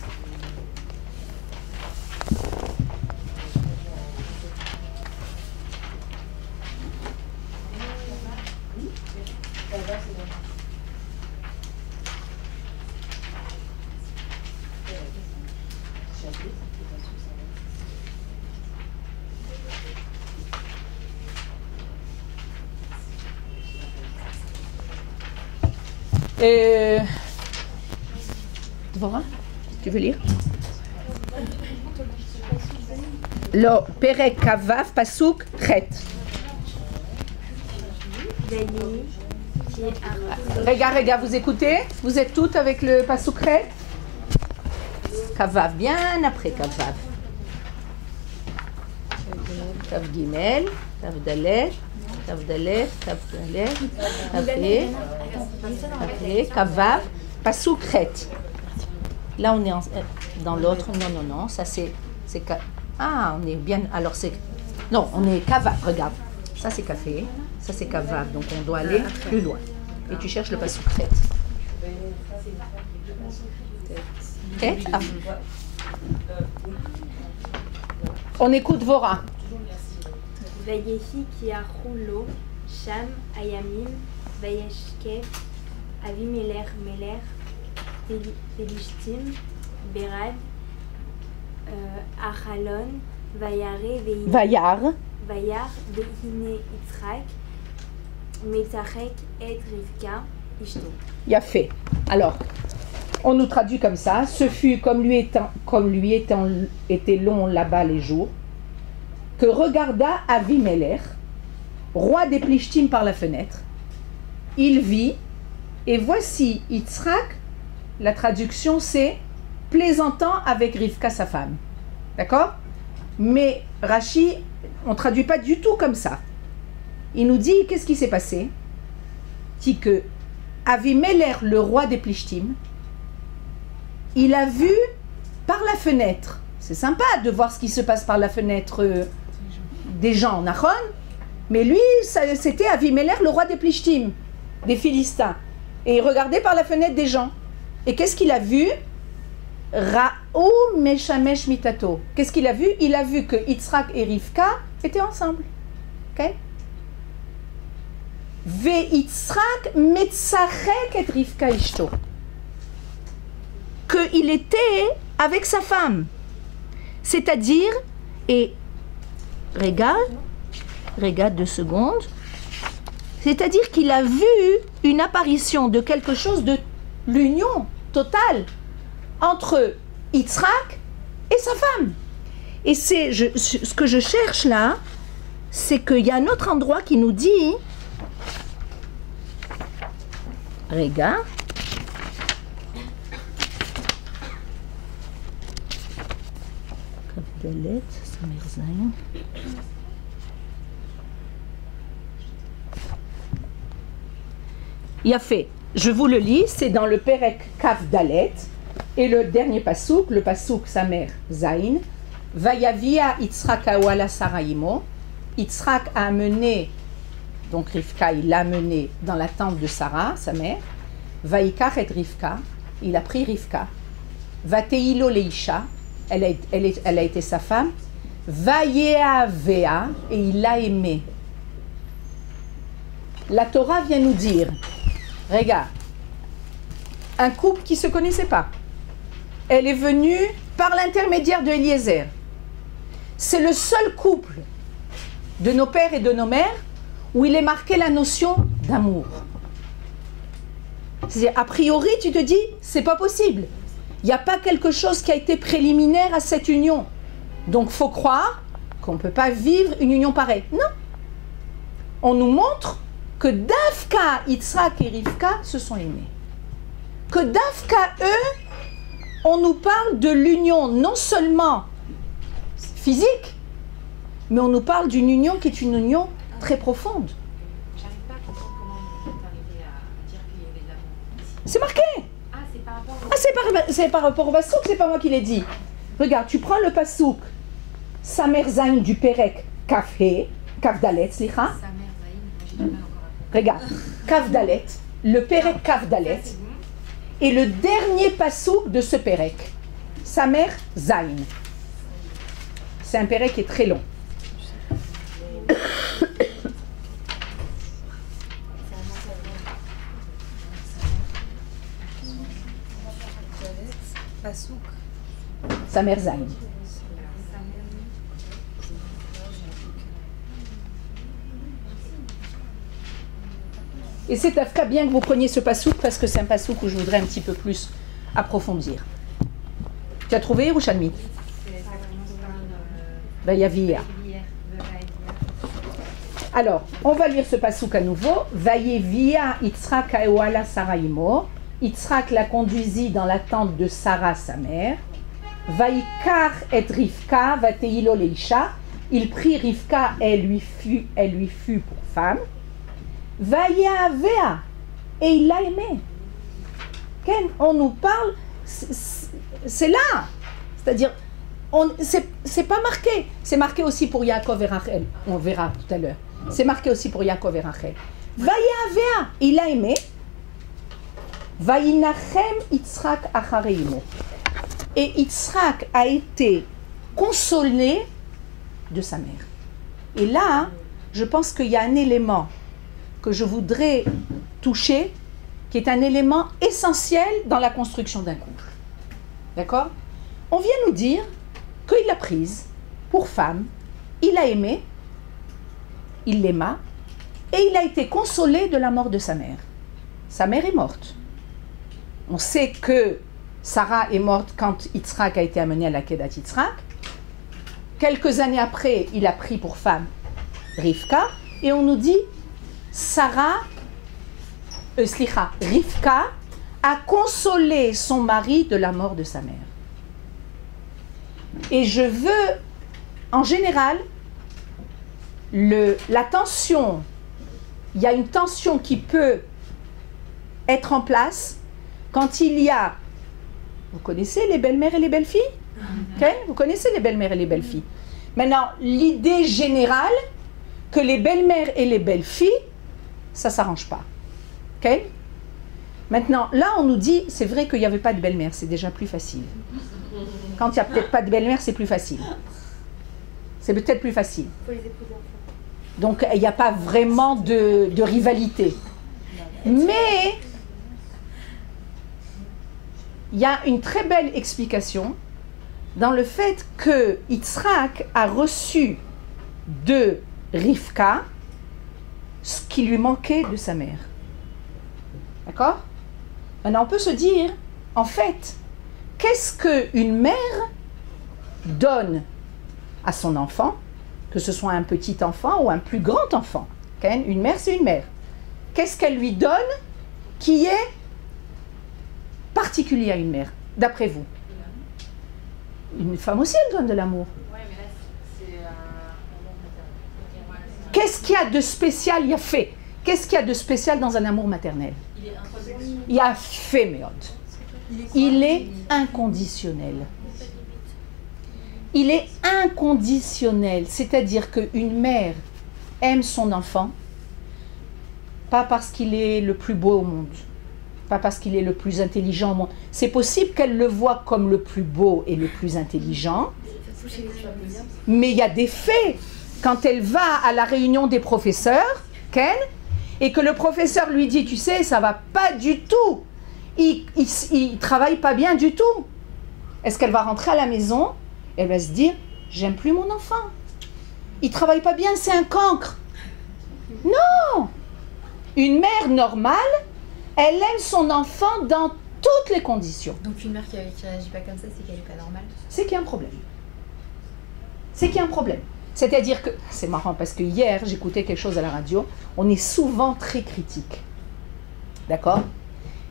Dvorah, tu veux lire? Le Perek Kavav Pasuk Chet. Regarde, vous écoutez? Vous êtes toutes avec le Pasuk Chet? Kavav, bien après Kavav. Kav Gimel, Kav Dalet, Kav Dalet, Kav Dalet, Kav Kavav, Pasuk Chet. Là, on est dans l'autre. Non, ça c'est... Ah, on est bien... Alors c'est... Non, on est Kavav, regarde. Ça c'est café, ça c'est Kavav. Donc on doit aller plus loin. Et tu cherches le Pasuk Chet. On écoute Vora. Vayehi ki achulo, Sham ayamim, Vayeshkef, Avimelech Melech, Pelishtim, Berad, Achalon, Vayar, Vehine Yitzhak, Metzachek et Rivka, Ishto. Il a fait. Alors, on nous traduit comme ça. Ce fut comme lui était long là-bas les jours, que regarda Avimelech, roi des Plishtim par la fenêtre. Il vit, et voici Yitzhak, la traduction c'est plaisantant avec Rivka, sa femme. D'accord? Mais Rashi, on ne traduit pas du tout comme ça. Il nous dit, qu'est-ce qui s'est passé? Il dit que Avimelech, le roi des Plishtim, il a vu par la fenêtre. C'est sympa de voir ce qui se passe par la fenêtre des gens, Nachon. Mais lui, c'était Avimelech, le roi des Plishtim, des Philistins. Et il regardait par la fenêtre des gens. Et qu'est-ce qu'il a vu? Ra'ou meshamesh mitato. Qu'est-ce qu'il a vu? Il a vu que Yitzhak et Rivka étaient ensemble. Ok? Ve Yitzhak metzachek et Rivka ishto. Qu'il était avec sa femme. C'est-à-dire, et regarde 2 secondes, c'est-à-dire qu'il a vu une apparition de quelque chose de l'union totale entre Yitzhak et sa femme. Et c'est ce que je cherche là, c'est qu'il y a un autre endroit qui nous dit, regarde, il a fait, je vous le lis, c'est dans le Perek Kaf Dalet, et le dernier pasouk, le pasouk Samer Zain, Vayavia Yitzhak Awala Saraimo, Yitzhak a amené, donc Rivka, il l'a amené dans la tente de Sarah, sa mère, Vaikach et Rivka, il a pris Rivka, Vateilo Leisha, elle a été sa femme, Vayeavea, et il l'a aimée. La Torah vient nous dire, regarde, un couple qui ne se connaissait pas, elle est venue par l'intermédiaire de Eliezer. C'est le seul couple de nos pères et de nos mères où il est marqué la notion d'amour. C'est-à-dire, a priori, tu te dis, c'est pas possible. Il n'y a pas quelque chose qui a été préliminaire à cette union. Donc, il faut croire qu'on ne peut pas vivre une union pareille. Non. On nous montre que Dafka, Yitzhak et Rivka se sont aimés. Que Dafka, eux, on nous parle de l'union non seulement physique, mais on nous parle d'une union qui est une union très profonde. J'arrive pas à comprendre comment vous êtes arrivé à dire qu'il y avait de l'amour. C'est marqué. Ah, c'est par rapport au... C'est par rapport au pasouk, c'est pas moi qui l'ai dit. Regarde, tu prends le pasouk Samer Zain du Perek Kafhe, Kaf Dalet, slicha. Sa mère Zaïn, j'ai du mal encore à... Regarde, Kaf Dalet, le Perek Kaf Dalet, et le dernier pasouk de ce Perek, Samer Zain. C'est un Perek qui est très long. Samer Zain. Et c'est Afka bien que vous preniez ce pasouk parce que c'est un pasouk où je voudrais un petit peu plus approfondir. Tu as trouvé Yerushalmi? Vayavia. Alors, on va lire ce pasouk à nouveau. Vayevia Yitzhak Awala Saraimo. Yitzhak la conduisit dans la tente de Sarah, sa mère. Vaikar et Rivka, Vateilo Leisha. Il prit Rivka, elle lui fut pour femme. Vayavea, et il l'a aimé. On nous parle, c'est là. C'est-à-dire, c'est pas marqué. C'est marqué aussi pour Yaakov et Rachel. On verra tout à l'heure. C'est marqué aussi pour Yaakov et Rachel. Vayavea, il l'a aimé. Vayinachem Yitzhak achareimo. Et Yitzhak a été consolé de sa mère. Et là, je pense qu'il y a un élément que je voudrais toucher, qui est un élément essentiel dans la construction d'un couple. D'accord? On vient nous dire qu'il l'a prise pour femme, il l'a aimée, il l'aima, et il a été consolé de la mort de sa mère. Sa mère est morte. On sait que Sarah est morte quand Yitzhak a été amené à la Kedat Yitzhak. Quelques années après, il a pris pour femme Rivka, et on nous dit Rivka a consolé son mari de la mort de sa mère. Et je veux, en général, la tension, il y a une tension qui peut être en place quand il y a, vous connaissez les belles-mères et les belles-filles? Okay? Vous connaissez les belles-mères et les belles-filles. Maintenant, l'idée générale que les belles-mères et les belles-filles, ça ne s'arrange pas. Okay? Maintenant, là, on nous dit, c'est vrai qu'il n'y avait pas de belle-mère, c'est déjà plus facile. Quand il n'y a peut-être pas de belle-mère, c'est plus facile. C'est peut-être plus facile. Donc, il n'y a pas vraiment de rivalité. Mais, il y a une très belle explication dans le fait que Yitzhak a reçu de Rivka ce qui lui manquait de sa mère. D'accord? Maintenant, on peut se dire, en fait, qu'est-ce qu'une mère donne à son enfant, que ce soit un petit enfant ou un plus grand enfant? Okay? Une mère, c'est une mère. Qu'est-ce qu'elle lui donne qui est particulier à une mère, d'après vous? Une femme aussi, elle donne de l'amour. Ouais, mais là, c'est un amour maternel. Qu'est-ce qu'il y a de spécial, il y a fait? Qu'est-ce qu'il y a de spécial dans un amour maternel? Il y a fait, Méod. Il est inconditionnel. Il est inconditionnel, c'est-à-dire qu'une mère aime son enfant, pas parce qu'il est le plus beau au monde, pas parce qu'il est le plus intelligent au monde. C'est possible qu'elle le voie comme le plus beau et le plus intelligent, mais il y a des faits. Quand elle va à la réunion des professeurs, Ken, et que le professeur lui dit, tu sais, ça va pas du tout, il travaille pas bien du tout. Est-ce qu'elle va rentrer à la maison? Elle va se dire, j'aime plus mon enfant. Il travaille pas bien, c'est un cancre. Non! Une mère normale, elle aime son enfant dans toutes les conditions. Donc une mère qui réagit pas comme ça, c'est qu'elle n'est pas normale? C'est qu'il y a un problème. C'est qu'il y a un problème. C'est-à-dire que, c'est marrant parce que hier, j'écoutais quelque chose à la radio, on est souvent très critique. D'accord?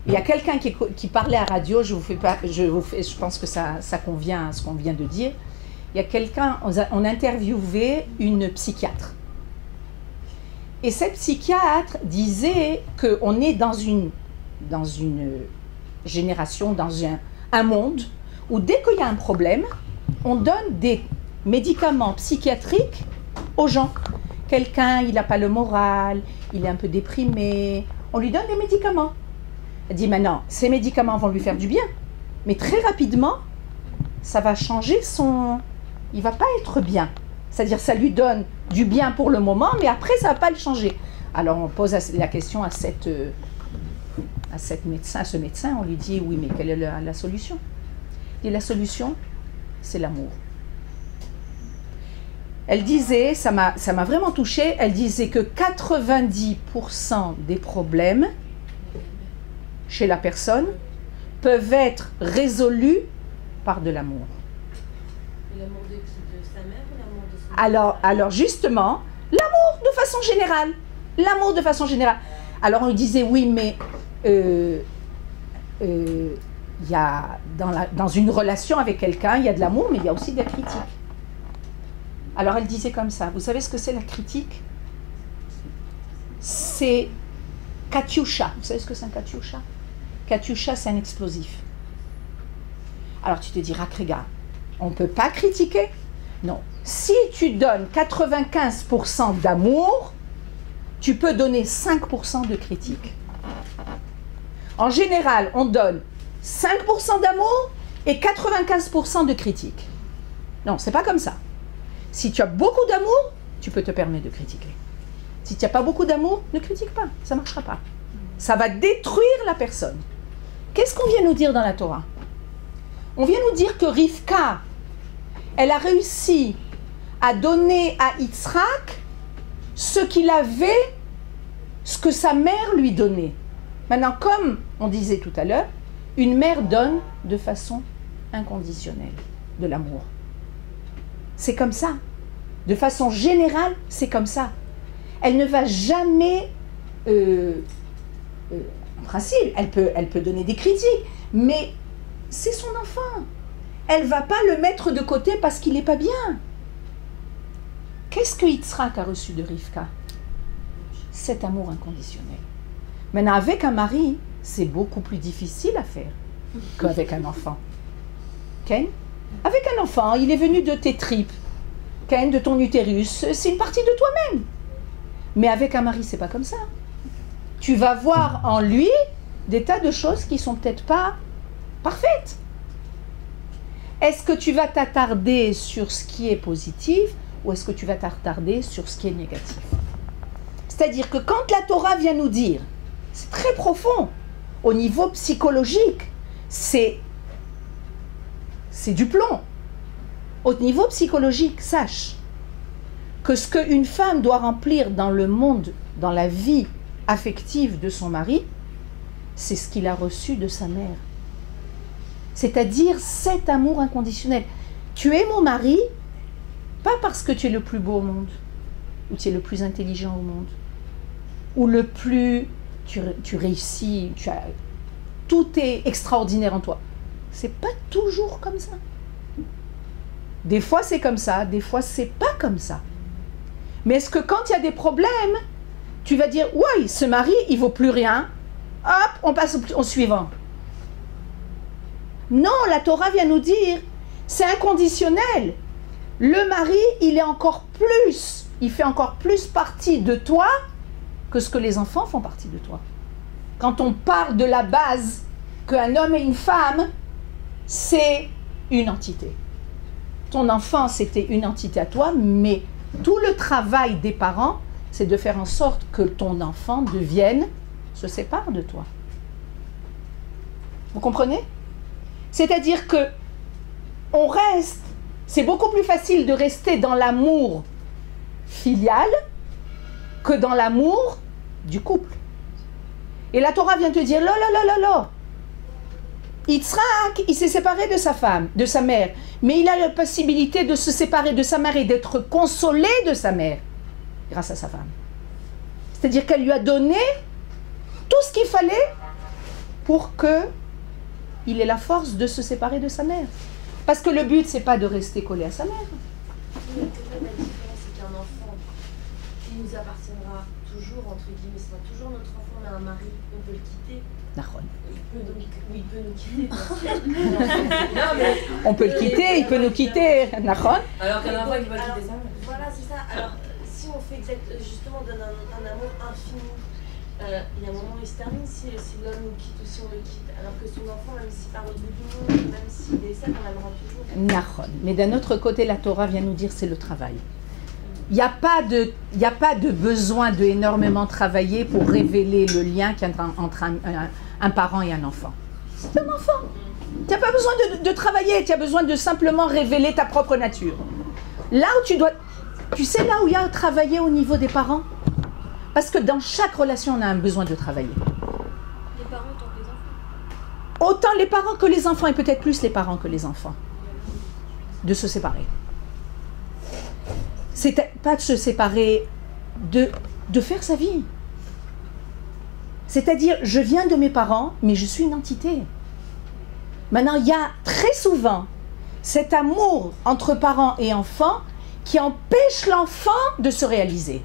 Il y a quelqu'un qui parlait à la radio, je pense que ça convient à ce qu'on vient de dire. Il y a quelqu'un, on a interviewé une psychiatre. Et cette psychiatre disait qu'on est dans une génération, dans un monde où dès qu'il y a un problème, on donne des médicaments psychiatriques aux gens. Quelqu'un, il n'a pas le moral, il est un peu déprimé, on lui donne des médicaments. Elle dit maintenant, ces médicaments vont lui faire du bien, mais très rapidement, ça va changer son... Il ne va pas être bien. C'est-à-dire ça lui donne du bien pour le moment, mais après, ça ne va pas le changer. Alors on pose la question à ce médecin, on lui dit, oui, mais quelle est la solution? Et la solution, c'est l'amour. Elle disait, ça m'a vraiment touchée, elle disait que 90% des problèmes chez la personne peuvent être résolus par de l'amour. L'amour de qui? De sa mère ou l'amour de son Alors justement, l'amour de façon générale. L'amour de façon générale. Alors on lui disait, oui, mais y a dans une relation avec quelqu'un, il y a de l'amour, mais il y a aussi de la critique. Alors elle disait comme ça, vous savez ce que c'est la critique? C'est Katyusha. Vous savez ce que c'est un Katyusha? Katyusha, c'est un explosif. Alors tu te dis, Rakrega, on ne peut pas critiquer? Non. Si tu donnes 95% d'amour, tu peux donner 5% de critique. En général, on donne 5% d'amour et 95% de critique. Non, c'est pas comme ça. Si tu as beaucoup d'amour, tu peux te permettre de critiquer. Si tu n'as pas beaucoup d'amour, ne critique pas, ça ne marchera pas. Ça va détruire la personne. Qu'est-ce qu'on vient nous dire dans la Torah? On vient nous dire que Rivka, elle a réussi à donner à Yitzhak ce qu'il avait, ce que sa mère lui donnait. Maintenant, comme on disait tout à l'heure, une mère donne de façon inconditionnelle de l'amour. C'est comme ça. De façon générale, c'est comme ça. Elle ne va jamais... en principe, elle peut donner des critiques, mais c'est son enfant. elle ne va pas le mettre de côté parce qu'il n'est pas bien. Qu'est-ce que Yitzhak a reçu de Rivka? Cet amour inconditionnel. Maintenant, avec un mari, c'est beaucoup plus difficile à faire qu'avec un enfant. Ken? Avec un enfant, il est venu de tes tripes, Ken, de ton utérus, c'est une partie de toi-même. Mais avec un mari, c'est pas comme ça. Tu vas voir en lui des tas de choses qui sont peut-être pas parfaites. Est-ce que tu vas t'attarder sur ce qui est positif ou est-ce que tu vas t'attarder sur ce qui est négatif? C'est-à-dire que quand la Torah vient nous dire, c'est très profond, au niveau psychologique, c'est du plomb. Au niveau psychologique, sache que ce qu'une femme doit remplir dans le monde, dans la vie affective de son mari, c'est ce qu'il a reçu de sa mère. C'est-à-dire cet amour inconditionnel. Tu es mon mari, pas parce que tu es le plus beau au monde, ou tu es le plus intelligent au monde, ou le plus... Tu réussis, tout est extraordinaire en toi. C'est pas toujours comme ça. Des fois c'est comme ça, des fois c'est pas comme ça. Mais est-ce que quand il y a des problèmes, tu vas dire, ouais, ce mari, il vaut plus rien, hop, on passe au suivant. Non, la Torah vient nous dire, c'est inconditionnel. Le mari, il est encore plus, il fait encore plus partie de toi que ce que les enfants font partie de toi. Quand on parle de la base qu'un homme et une femme, c'est une entité. Ton enfant, c'était une entité à toi, mais tout le travail des parents, c'est de faire en sorte que ton enfant se sépare de toi. Vous comprenez? C'est-à-dire que on reste, c'est beaucoup plus facile de rester dans l'amour filial que dans l'amour du couple. Et la Torah vient te dire, là, Yitzhak, il s'est séparé de sa femme, de sa mère, mais il a la possibilité de se séparer de sa mère et d'être consolé de sa mère grâce à sa femme. C'est-à-dire qu'elle lui a donné tout ce qu'il fallait pour qu'il ait la force de se séparer de sa mère. Parce que le but, c'est pas de rester collé à sa mère. La différence, c'est qu'un enfant, il nous appartiendra toujours, entre guillemets, ce sera toujours notre enfant, mais un mari, on peut le quitter. Il peut nous quitter. On peut le quitter, il peut nous quitter. Alors qu'un enfant, il va quitter ça. Voilà, c'est ça. Alors, si on fait justement donne un amour infini, il y a un moment où il se termine si l'homme nous quitte ou si on le quitte. Alors que son enfant, même s'il part au bout du monde, même s'il décède, on l'aimera toujours. Mais d'un autre côté, la Torah vient nous dire c'est le travail. Il n'y a pas de besoin de énormément travailler pour révéler le lien qu'il y a entre un parent et un enfant. C'est un enfant. Tu n'as pas besoin de travailler, tu as besoin de simplement révéler ta propre nature. Là où tu sais là où il y a à travailler au niveau des parents? Parce que dans chaque relation, on a un besoin de travailler. Les parents autant que les enfants. Autant les parents que les enfants, et peut-être plus les parents que les enfants. De se séparer. C'est pas de se séparer, de faire sa vie. C'est-à-dire, je viens de mes parents, mais je suis une entité. Maintenant, il y a très souvent cet amour entre parents et enfants qui empêche l'enfant de se réaliser.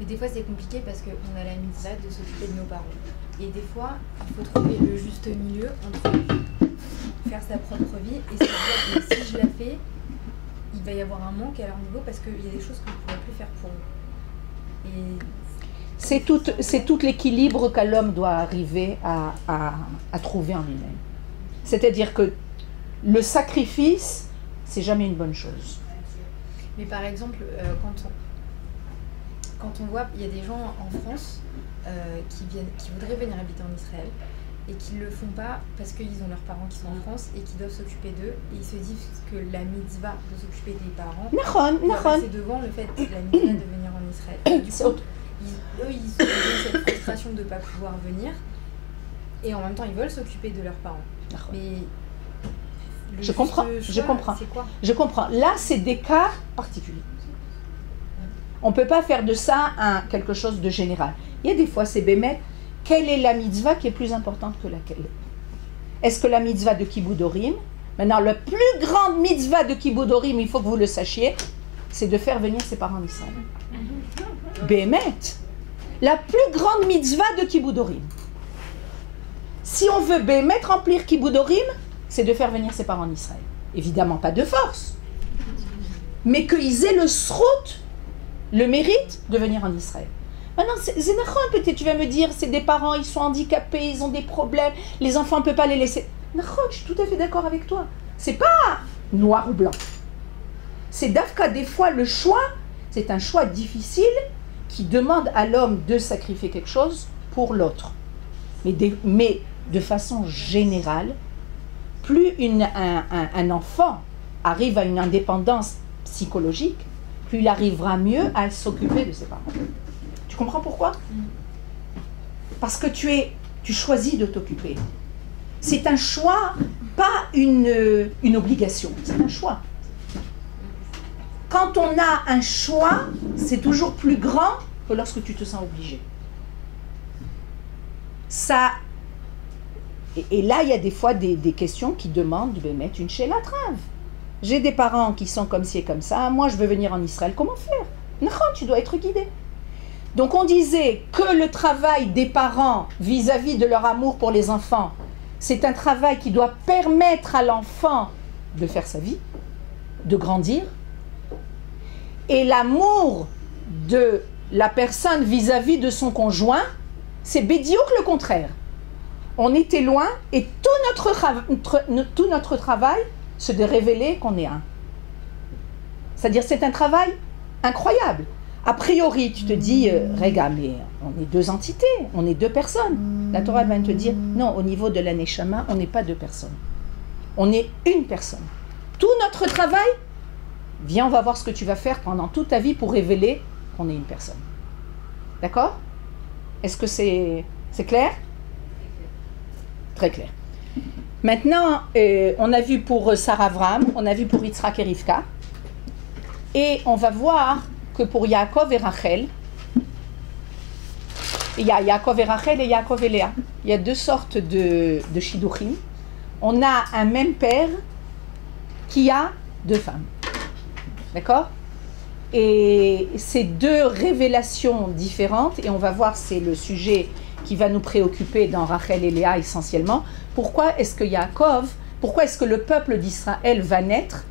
Mais des fois, c'est compliqué parce qu'on a la mitzvah de s'occuper de nos parents. Et des fois, il faut trouver le juste milieu entre faire sa propre vie et se dire que si je la fais, il va y avoir un manque à leur niveau parce qu'il y a des choses que je ne pourrais plus faire pour eux. Et c'est tout l'équilibre que l'homme doit arriver à trouver en lui-même. C'est-à-dire que le sacrifice, c'est jamais une bonne chose. Mais par exemple, quand on voit, il y a des gens en France qui voudraient venir habiter en Israël et qui ne le font pas parce qu'ils ont leurs parents qui sont en France et qui doivent s'occuper d'eux, et ils se disent que la mitzvah de s'occuper des parents doit passer devant le fait de la mitzvah de venir en Israël. Et du coup, ils ont cette frustration de ne pas pouvoir venir et en même temps ils veulent s'occuper de leurs parents. Mais je comprends. C'est quoi? Je comprends. Là, c'est des cas particuliers. On ne peut pas faire de ça quelque chose de général. Il y a des fois, c'est bémet. Quelle est la mitzvah qui est plus importante que laquelle? Est-ce que la mitzvah de Kibud Orim Maintenant, la plus grande mitzvah de Kiboudorim, il faut que vous le sachiez, c'est de faire venir ses parents en Israël. Bémet. La plus grande mitzvah de Kiboudorim. Si on veut Bémet remplir Kiboudorim, c'est de faire venir ses parents en Israël. Évidemment pas de force, mais qu'ils aient le srout, le mérite de venir en Israël. Maintenant, c'est peut-être tu vas me dire, c'est des parents, ils sont handicapés, ils ont des problèmes, les enfants, on ne peut pas les laisser. Je suis tout à fait d'accord avec toi. C'est pas noir ou blanc. C'est d'Afka, des fois, le choix, c'est un choix difficile qui demande à l'homme de sacrifier quelque chose pour l'autre. Mais de façon générale, plus un enfant arrive à une indépendance psychologique, plus il arrivera mieux à s'occuper de ses parents. Tu comprends pourquoi? Parce que tu choisis de t'occuper. C'est un choix, pas une obligation, c'est un choix. Quand on a un choix, c'est toujours plus grand que lorsque tu te sens obligé. Ça, et là, il y a des fois des questions qui demandent de mettre une chez la trave. J'ai des parents qui sont comme ci et comme ça, moi je veux venir en Israël, comment faire? Non, tu dois être guidé. Donc on disait que le travail des parents vis-à-vis de leur amour pour les enfants, c'est un travail qui doit permettre à l'enfant de faire sa vie, de grandir. Et l'amour de la personne vis-à-vis de son conjoint, c'est bédiouk le contraire. On était loin et tout notre travail, c'est de révéler qu'on est un. C'est-à-dire c'est un travail incroyable. A priori, tu te dis, Rega, mais on est deux entités, on est deux personnes. La Torah va te dire, non, au niveau de la Neshama, on n'est pas deux personnes. On est une personne. Tout notre travail, viens, on va voir ce que tu vas faire pendant toute ta vie pour révéler qu'on est une personne. D'accord? Est-ce que c'est clair? Très clair. Maintenant, on a vu pour Sarah Avram, on a vu pour Yitzhak et Rivka, et on va voir que pour Yaakov et Rachel, il y a Yaakov et Rachel et Yaakov et Léa. Il y a deux sortes de shidduchim. On a un même père qui a deux femmes. D'accord? Et c'est deux révélations différentes, et on va voir, c'est le sujet qui va nous préoccuper dans Rachel et Léa essentiellement. Pourquoi est-ce que Yaakov, pourquoi est-ce que le peuple d'Israël va naître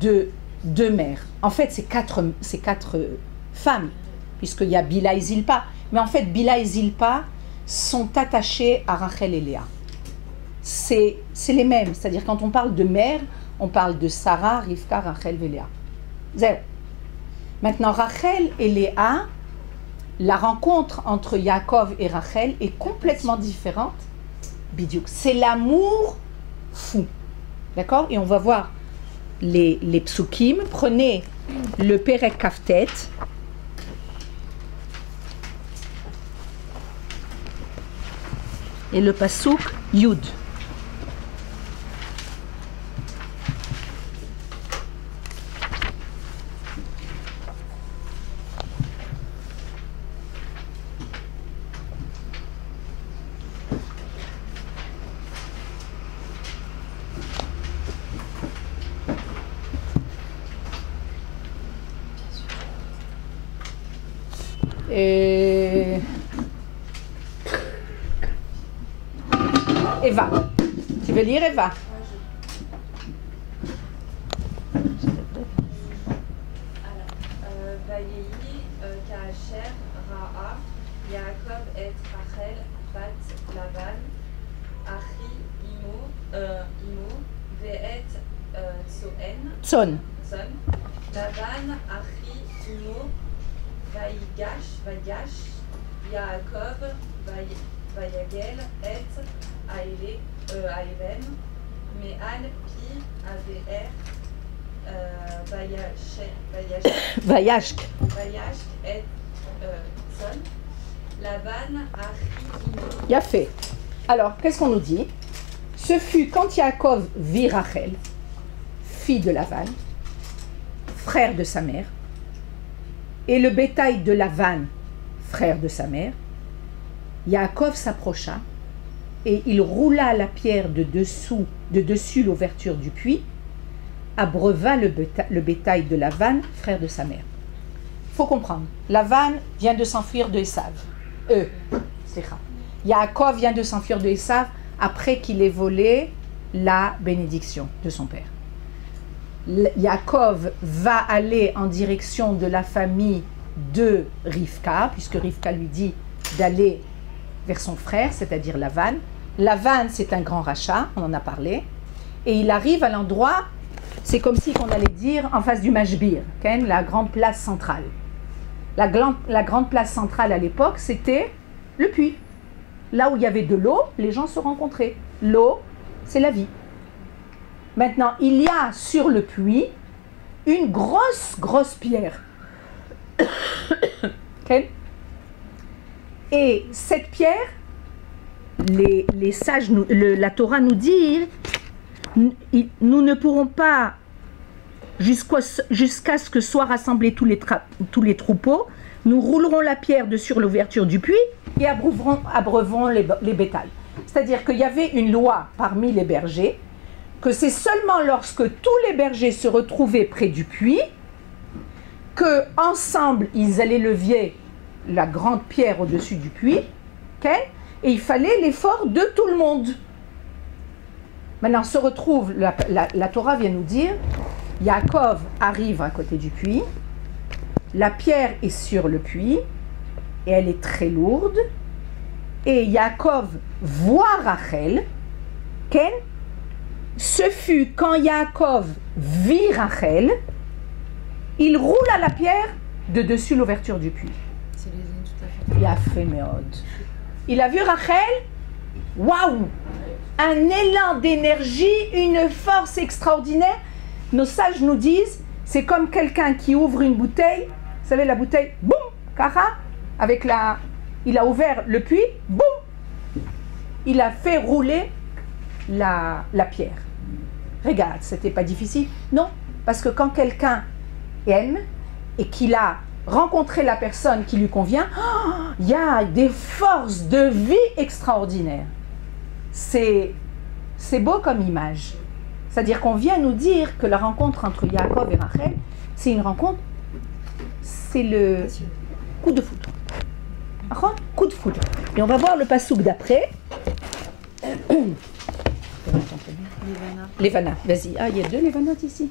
de deux mères? En fait, c'est quatre femmes, puisqu'il y a Bila et Zilpa. Mais en fait, Bila et Zilpa sont attachées à Rachel et Léa. C'est les mêmes. C'est-à-dire, quand on parle de mère, on parle de Sarah, Rivka, Rachel et Léa. Zéro. Maintenant, Rachel et Léa, la rencontre entre Yaakov et Rachel est complètement différente. Bidiouk. C'est l'amour fou. D'accord? Et on va voir les psukim. Prenez le Perek Kaftet. Et le pasuk Yud. Eva. Tu veux lire, Eva? Vayehi Kaasher Ra'a Yaakov et Rachel bat Lavan Achi Imo ve'et Tson Lavan Achi Imo Vayigash Yaakov Vayagel et Aïven, Me'al Pi Aver Vayashk et Son, Lavan Achi. Bien fait. Alors, qu'est-ce qu'on nous dit? Ce fut quand Yaakov vit Rachel, fille de Lavan, frère de sa mère, et le bétail de Lavan, frère de sa mère, Yaakov s'approcha et il roula la pierre de dessous de dessus l'ouverture du puits, abreuva le bétail de Lavan, frère de sa mère. Il faut comprendre, Lavan vient de s'enfuir de Esav. Yaakov vient de s'enfuir de Esav après qu'il ait volé la bénédiction de son père. Yaakov va aller en direction de la famille de Rivka, puisque Rivka lui dit d'aller vers son frère, c'est-à-dire Lavan. Lavan, c'est un grand rachat, on en a parlé, et il arrive à l'endroit, c'est comme si on allait dire en face du Mashbir, la grande place centrale. La grande place centrale à l'époque, c'était le puits. Là où il y avait de l'eau, les gens se rencontraient. L'eau, c'est la vie. Maintenant, il y a sur le puits une grosse pierre. Okay. Et cette pierre, les sages, la Torah nous dit, nous ne pourrons pas, jusqu'à ce que soient rassemblés tous les troupeaux, nous roulerons la pierre sur l'ouverture du puits et abreuverons les bétails. C'est-à-dire qu'il y avait une loi parmi les bergers, que c'est seulement lorsque tous les bergers se retrouvaient près du puits, que ensemble ils allaient lever la grande pierre au-dessus du puits, okay, et il fallait l'effort de tout le monde. Maintenant se retrouve, la Torah vient nous dire, Yaakov arrive à côté du puits, la pierre est sur le puits, et elle est très lourde, et Yaakov voit Rachel, okay, ce fut quand Yaakov vit Rachel, il roule à la pierre de dessus l'ouverture du puits. C'est les zones tout à fait. Il a fait méode. Il a vu Rachel, waouh, un élan d'énergie, une force extraordinaire. Nos sages nous disent, c'est comme quelqu'un qui ouvre une bouteille, vous savez la bouteille, boum, kara, il a ouvert le puits, boum, il a fait rouler la pierre. Regarde, c'était pas difficile. Non, parce que quand quelqu'un aime et qu'il a rencontré la personne qui lui convient, il y a des forces de vie extraordinaires. C'est beau comme image. C'est-à-dire qu'on vient nous dire que la rencontre entre Yaakov et Rachel, c'est une rencontre, c'est le coup de foudre. Coup de foudre. Et on va voir le passouk d'après. Levana, vas-y. Ah, il y a deux Levanot ici.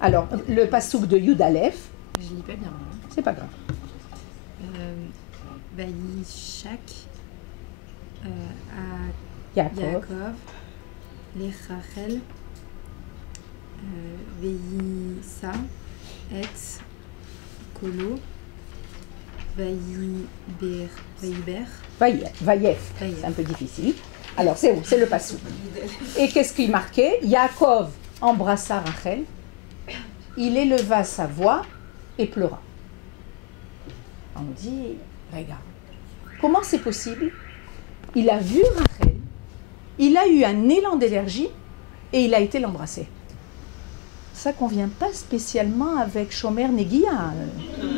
Alors, le passouk de Yud Aleph. Je lis pas bien. Hein. C'est pas grave. Vaïchak à Yaakov. Les Rachel, Veïsa, et Kolo, Vaïef. C'est un peu difficile. Alors, c'est où? C'est le passouk. Et qu'est-ce qu'il marquait? Yaakov embrassa Rachel, il éleva sa voix et pleura. On dit, regarde, comment c'est possible? Il a vu Rachel, il a eu un élan d'énergie et il a été l'embrasser. Ça convient pas spécialement avec Shomer Negiya,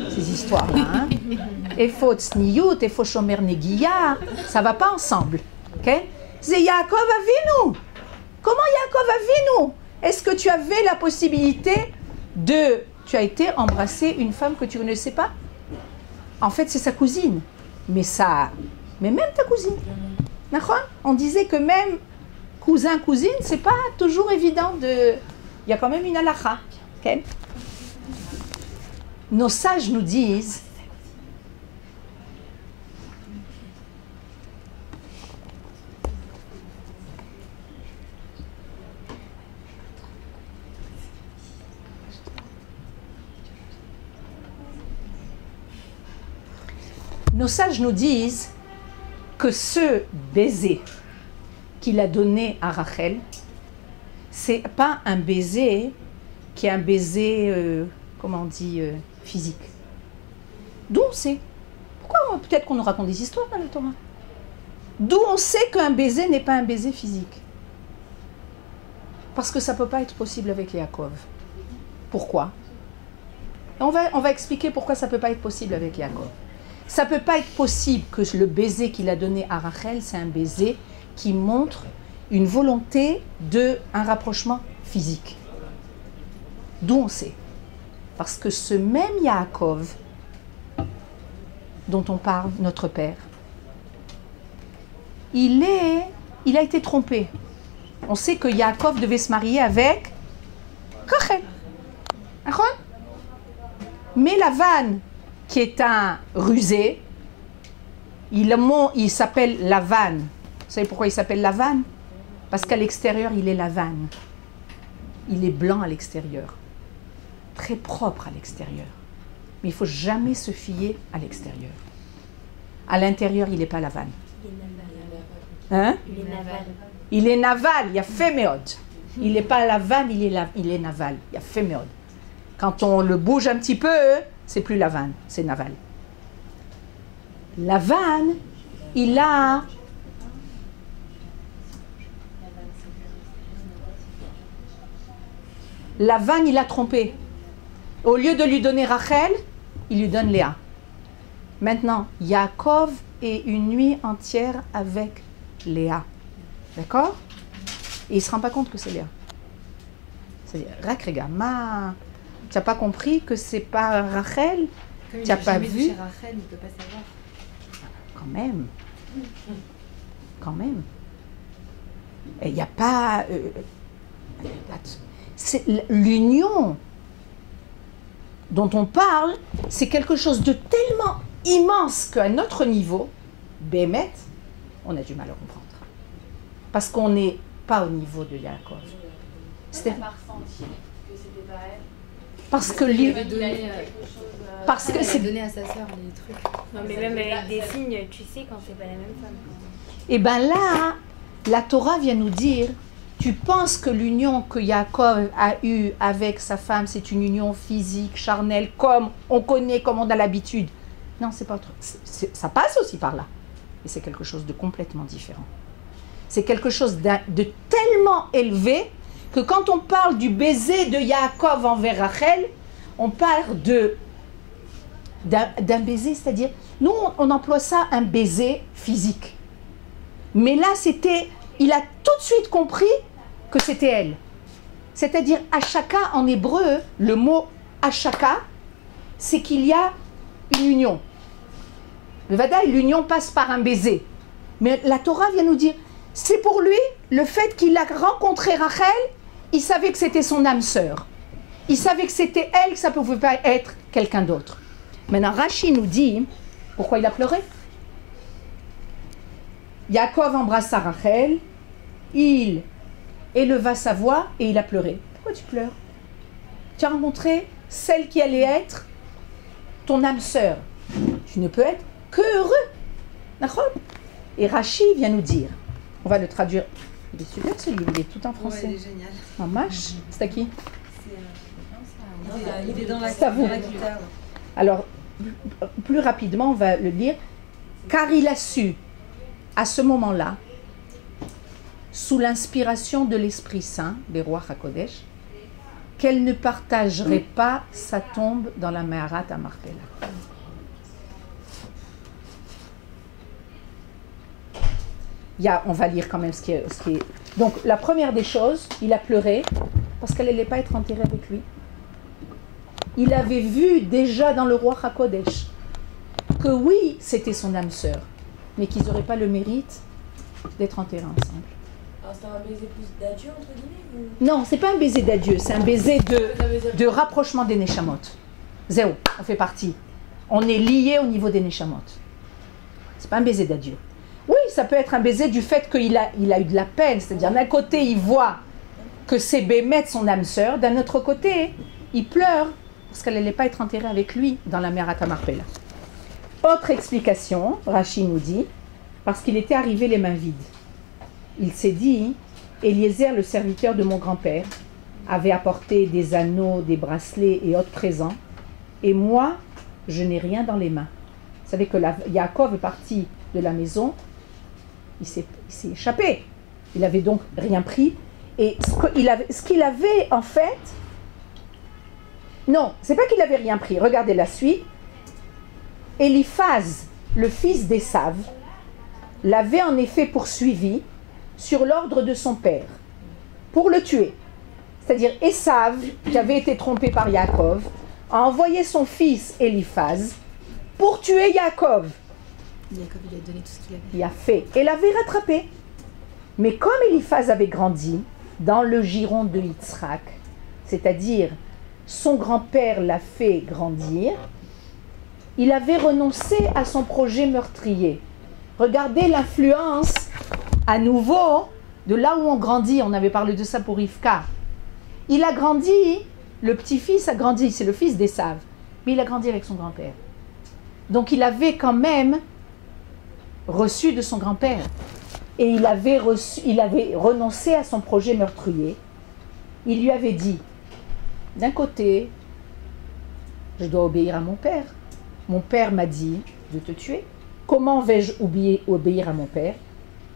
ces histoires-là. Hein? Efo Tzniyut, Efo Shomer Negiya, ça va pas ensemble. Okay? C'est Yaakov Avinu. Comment Yaakov Avinu? Est-ce que tu avais la possibilité tu as été embrasser une femme que tu ne connaissais pas? En fait, c'est sa cousine. Mais même ta cousine. On disait que même cousin, cousine, c'est pas toujours évident de... Il y a quand même une halakha. Okay? Nos sages nous disent... Nos sages nous disent que ce baiser qu'il a donné à Rachel, c'est pas un baiser qui est un baiser, comment on dit, physique. D'où on sait? Pourquoi peut-être qu'on nous raconte des histoires dans le Torah? D'où on sait qu'un baiser n'est pas un baiser physique? Parce que ça ne peut pas être possible avec Yaakov. Pourquoi? On va expliquer pourquoi ça ne peut pas être possible avec Yaakov. Ça ne peut pas être possible que le baiser qu'il a donné à Rachel, c'est un baiser qui montre une volonté d'un rapprochement physique. D'où on sait? Parce que ce même Yaakov dont on parle, notre père, il a été trompé. On sait que Yaakov devait se marier avec Rachel. Mais Lavan, qui est un rusé, il s'appelle Lavan. Vous savez pourquoi il s'appelle Lavan? Parce qu'à l'extérieur, il est Lavan. Il est blanc à l'extérieur. Très propre à l'extérieur. Mais il ne faut jamais se fier à l'extérieur. À l'intérieur, il n'est pas Lavan. Hein? Il est naval. Il est naval, il y a Féméod. Il n'est pas Lavan, il est naval. Il y a Féméod. Quand on le bouge un petit peu, c'est plus Lavan, c'est naval. Lavan, il a... Lavan, il a trompé. Au lieu de lui donner Rachel, il lui donne Léa. Maintenant, Yaakov est une nuit entière avec Léa. D'accord? Et il ne se rend pas compte que c'est Léa. C'est-à-dire, Rakrega, tu n'as pas compris que c'est pas Rachel? Tu n'as pas vu? Rachel, il peut pas savoir. Quand même. Quand même. Il n'y a pas... c'est l'union dont on parle, c'est quelque chose de tellement immense qu'à notre niveau, Bémet, on a du mal à comprendre. Parce qu'on n'est pas au niveau de Yaakov. C'est pas ressenti que c'était pas elle. Parce que parce que c'est donné à sa sœur les trucs. Non, mais même avec des signes, tu sais quand c'est pas la même femme. Et bien là, la Torah vient nous dire, tu penses que l'union que Yaakov a eue avec sa femme, c'est une union physique, charnelle, comme on connaît, comme on a l'habitude. Non, c'est pas autre. Ça passe aussi par là. Et c'est quelque chose de complètement différent. C'est quelque chose de tellement élevé que quand on parle du baiser de Yaakov envers Rachel, on parle d'un baiser, c'est-à-dire, nous on emploie ça un baiser physique. Mais là, il a tout de suite compris que c'était elle. C'est-à-dire, Ashaka en hébreu, le mot Ashaka, c'est qu'il y a une union. Le Vadaï, l'union passe par un baiser. Mais la Torah vient nous dire, c'est pour lui, le fait qu'il a rencontré Rachel, il savait que c'était son âme sœur. Il savait que c'était elle, que ça ne pouvait pas être quelqu'un d'autre. Maintenant, Rashi nous dit, pourquoi il a pleuré? Yaakov embrassa Rachel, il éleva sa voix et il a pleuré. Pourquoi tu pleures? Tu as rencontré celle qui allait être ton âme sœur. Tu ne peux être que heureux. D'accord? Et Rashi vient nous dire, on va le traduire. Il est super ce livre, il est tout en français. Ouais, il est génial. En mâche, c'est à qui? Il est dans la C'est à vous. guitare. Alors, plus rapidement, on va le lire. Car il a su, à ce moment-là, sous l'inspiration de l'Esprit Saint, des rois HaKodesh, qu'elle ne partagerait pas sa tombe dans la Meharat à Marpella. On va lire quand même ce qui est... Donc, la première des choses, il a pleuré parce qu'elle n'allait pas être enterrée avec lui. Il avait vu déjà dans le roi HaKodesh que oui, c'était son âme sœur, mais qu'ils n'auraient pas le mérite d'être enterrés ensemble. Alors c'était un baiser plus d'adieu entre guillemets ou... Non, c'est pas un baiser d'adieu, c'est un baiser de rapprochement des Neshamot. Zéro, on fait partie. On est liés au niveau des Neshamot. C'est pas un baiser d'adieu. Oui, ça peut être un baiser du fait qu'il a eu de la peine, c'est-à-dire d'un côté il voit que c'est Bémet son âme sœur, d'un autre côté il pleure parce qu'elle n'allait pas être enterrée avec lui dans la Meharat Marpella. Autre explication, Rashi nous dit, parce qu'il était arrivé les mains vides. Il s'est dit, Eliezer, le serviteur de mon grand-père, avait apporté des anneaux, des bracelets et autres présents, et moi, je n'ai rien dans les mains. Vous savez que Yaakov est parti de la maison, il s'est échappé. Il avait donc rien pris, et ce qu'il avait en fait... Non, c'est pas qu'il avait rien pris. Regardez la suite. Eliphaz, le fils d'Esav, l'avait en effet poursuivi sur l'ordre de son père pour le tuer. C'est-à-dire Esav, qui avait été trompé par Yaakov, a envoyé son fils Eliphaz pour tuer Yaakov. Yaakov, il a donné tout ce qu'il avait. Il a fait et l'avait rattrapé. Mais comme Eliphaz avait grandi dans le giron de Yitzhak, c'est-à-dire son grand-père l'a fait grandir, il avait renoncé à son projet meurtrier. Regardez l'influence à nouveau de là où on grandit. On avait parlé de ça pour Rivka. Il a grandi, le petit-fils a grandi, c'est le fils d'Esav, mais il a grandi avec son grand-père. Donc il avait quand même reçu de son grand-père. Et il avait renoncé à son projet meurtrier. Il lui avait dit, d'un côté, je dois obéir à mon père. Mon père m'a dit de te tuer. Comment vais-je obéir à mon père?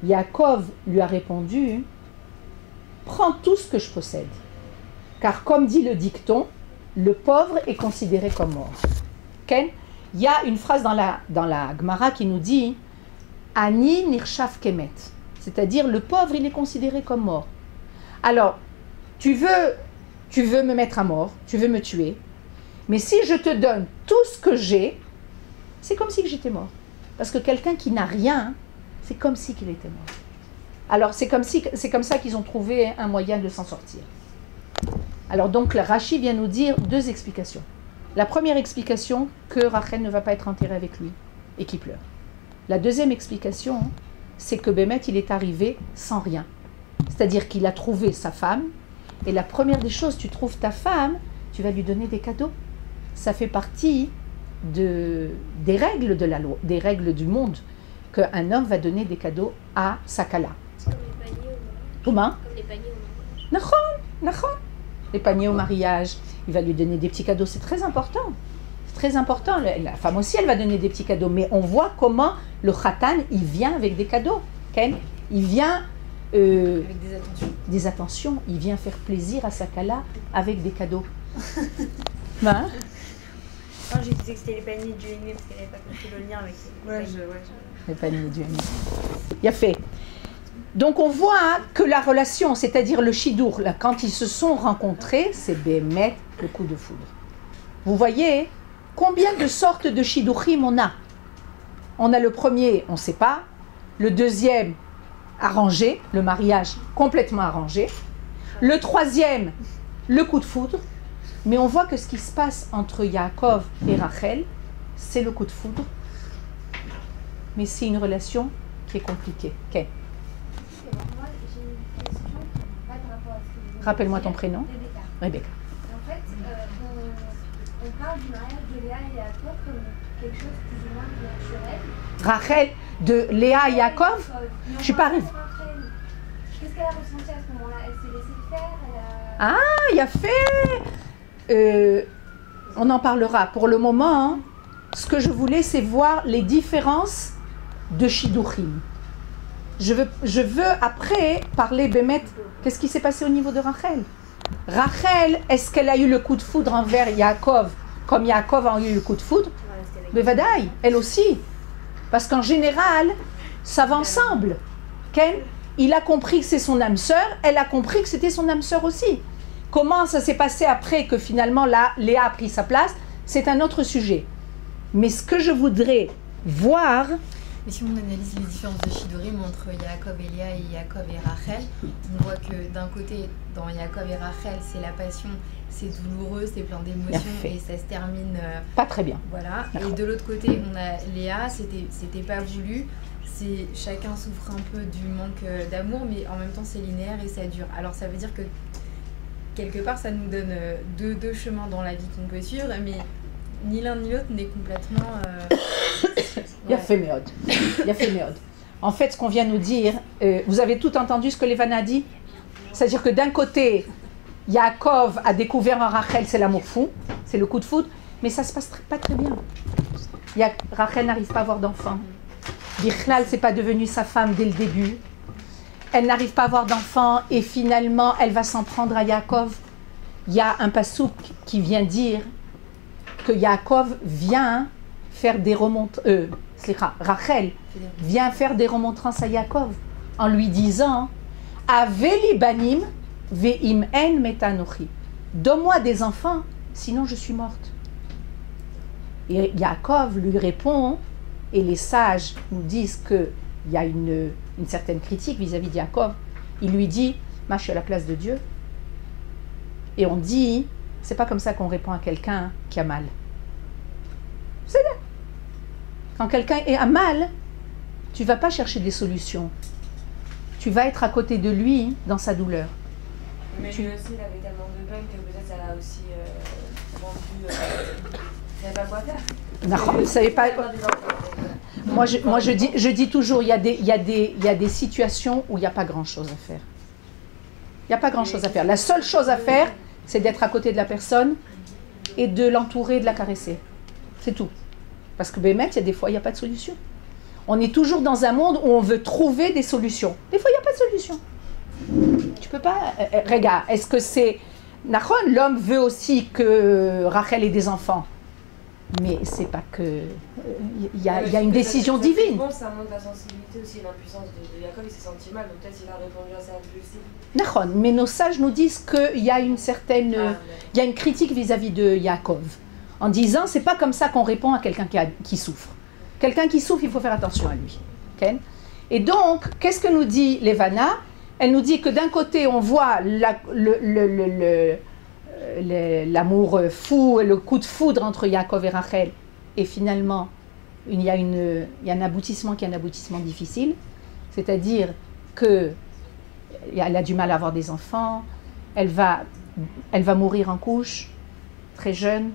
Yaakov lui a répondu, prends tout ce que je possède. Car comme dit le dicton, le pauvre est considéré comme mort. Ken? Il y a une phrase dans la Gemara qui nous dit, Ani nirshav kemet, c'est-à-dire le pauvre il est considéré comme mort. Alors, tu veux me mettre à mort, tu veux me tuer, mais si je te donne tout ce que j'ai, c'est comme si j'étais mort. Parce que quelqu'un qui n'a rien, c'est comme si qu'il était mort. Alors c'est comme ça qu'ils ont trouvé un moyen de s'en sortir. Alors donc Rashi vient nous dire deux explications. La première explication, que Rachel ne va pas être enterrée avec lui et qu'il pleure. La deuxième explication, c'est que Bémet, il est arrivé sans rien. C'est-à-dire qu'il a trouvé sa femme, et la première des choses, tu trouves ta femme, tu vas lui donner des cadeaux. Ça fait partie des règles de la loi, des règles du monde, qu'un homme va donner des cadeaux à sa kala. Comme les paniers au mariage. Comment? Comme les paniers au mariage. Nachon. Les paniers au mariage, il va lui donner des petits cadeaux, c'est très important. Très important, la femme aussi elle va donner des petits cadeaux, mais on voit comment le khatan il vient avec des cadeaux, okay? Il vient Avec des attentions, il vient faire plaisir à sa kala avec des cadeaux. Hein? Moi j'ai dit que c'était les paniers du aîné parce qu'elle n'avait pas compris le lien avec les paniers. Les paniers du aîné. Il a fait. Donc on voit que la relation, c'est-à-dire le shidour, là, quand ils se sont rencontrés, c'est bémet le coup de foudre. Vous voyez combien de sortes de shidduchim on a? On a le premier, on ne sait pas. Le deuxième, arrangé, le mariage complètement arrangé. Le troisième, le coup de foudre. Mais on voit que ce qui se passe entre Yaakov et Rachel, c'est le coup de foudre. Mais c'est une relation qui est compliquée. Okay. Moi, j'ai une question qui n'a pas de rapport à ce que vous venez de Rappelle-moi dire. ton prénom. Rebecca. Rebecca. En fait, on parle du mariage de Léa et Yaakov comme quelque chose plus ou moins naturel. Rachel, de Léa et Yaakov, Mais on je suis pas parle arrivée. de Rachel. Qu'est-ce qu'elle a ressenti à ce moment-là? Elle s'est laissée faire, il a fait... on en parlera. Pour le moment, hein, ce que je voulais, c'est voir les différences de Shidduchim. Je veux après parler, Bémet, qu'est-ce qui s'est passé au niveau de Rachel? Rachel, est-ce qu'elle a eu le coup de foudre envers Yaakov, comme Yaakov a eu le coup de foudre? Mais Vadaï, elle aussi. Parce qu'en général, ça va ensemble. Ken, il a compris que c'est son âme sœur, elle a compris que c'était son âme sœur aussi. Comment ça s'est passé après que finalement là, Léa a pris sa place, c'est un autre sujet. Mais ce que je voudrais voir... Mais si on analyse les différences de Shidurim entre Yaakov et Léa et Yaakov et Rachel, on voit que d'un côté, dans Yaakov et Rachel, c'est la passion, c'est douloureux, c'est plein d'émotions et ça se termine... pas très bien. Voilà. Et de l'autre côté, on a Léa, c'était pas voulu, chacun souffre un peu du manque d'amour, mais en même temps c'est linéaire et ça dure. Alors ça veut dire que quelque part ça nous donne deux chemins dans la vie qu'on peut suivre, mais ni l'un ni l'autre n'est complètement... Il a fait méode. Il a fait méode. En fait, ce qu'on vient nous dire, vous avez tout entendu ce que Lévana a dit? C'est-à-dire que d'un côté, Yaakov a découvert en Rachel, c'est l'amour fou, c'est le coup de foudre, mais ça se passe pas très bien. Rachel n'arrive pas à avoir d'enfant. Bichlal, c'est pas devenu sa femme dès le début. Elle n'arrive pas à avoir d'enfant et finalement, elle va s'en prendre à Yaakov. Il y a un passouk qui vient dire que Yaakov vient faire des remontrances, Rachel vient faire des remontrances à Yaakov. en lui disant Aveli banim ve'im en metanochi. Donne-moi des enfants, sinon je suis morte. Et Yaakov lui répond, et les sages nous disent qu'il y a une certaine critique vis-à-vis de Yaakov. Il lui dit moi je suis à la place de Dieu. Et on dit c'est pas comme ça qu'on répond à quelqu'un qui a mal. C'est là. Quand quelqu'un est à mal, tu vas pas chercher des solutions. Tu vas être à côté de lui dans sa douleur. Mais lui aussi, il avait tellement de peine que peut-être ça l'a aussi rendu. Il savait pas quoi faire. Non, vous savez pas. Moi, je dis toujours, il y a des situations où il n'y a pas grand-chose à faire. Il n'y a pas grand-chose à faire. La seule chose à faire, c'est d'être à côté de la personne et de l'entourer, de la caresser. C'est tout. Parce que Bémet, il y a des fois, il n'y a pas de solution. On est toujours dans un monde où on veut trouver des solutions. Des fois, il n'y a pas de solution. Tu peux pas... regarde, est-ce que c'est... Nachon, l'homme veut aussi que Rachel ait des enfants. Mais c'est pas que... Il y a une décision divine. Ça montre la sensibilité aussi, l'impuissance de Jacob, il s'est senti mal, donc peut-être il a répondu à ça impulsif. Nachon, mais nos sages nous disent qu'il y a une certaine... il y a une critique vis-à-vis de Yaakov. En disant, c'est pas comme ça qu'on répond à quelqu'un qui souffre. Quelqu'un qui souffre, il faut faire attention à lui. Okay? Et donc, qu'est-ce que nous dit Levana? Elle nous dit que d'un côté, on voit l'amour fou, le coup de foudre entre Yaakov et Rachel, et finalement, il y a un aboutissement qui est un aboutissement difficile, c'est-à-dire qu'elle a du mal à avoir des enfants, elle va mourir en couche, très jeune.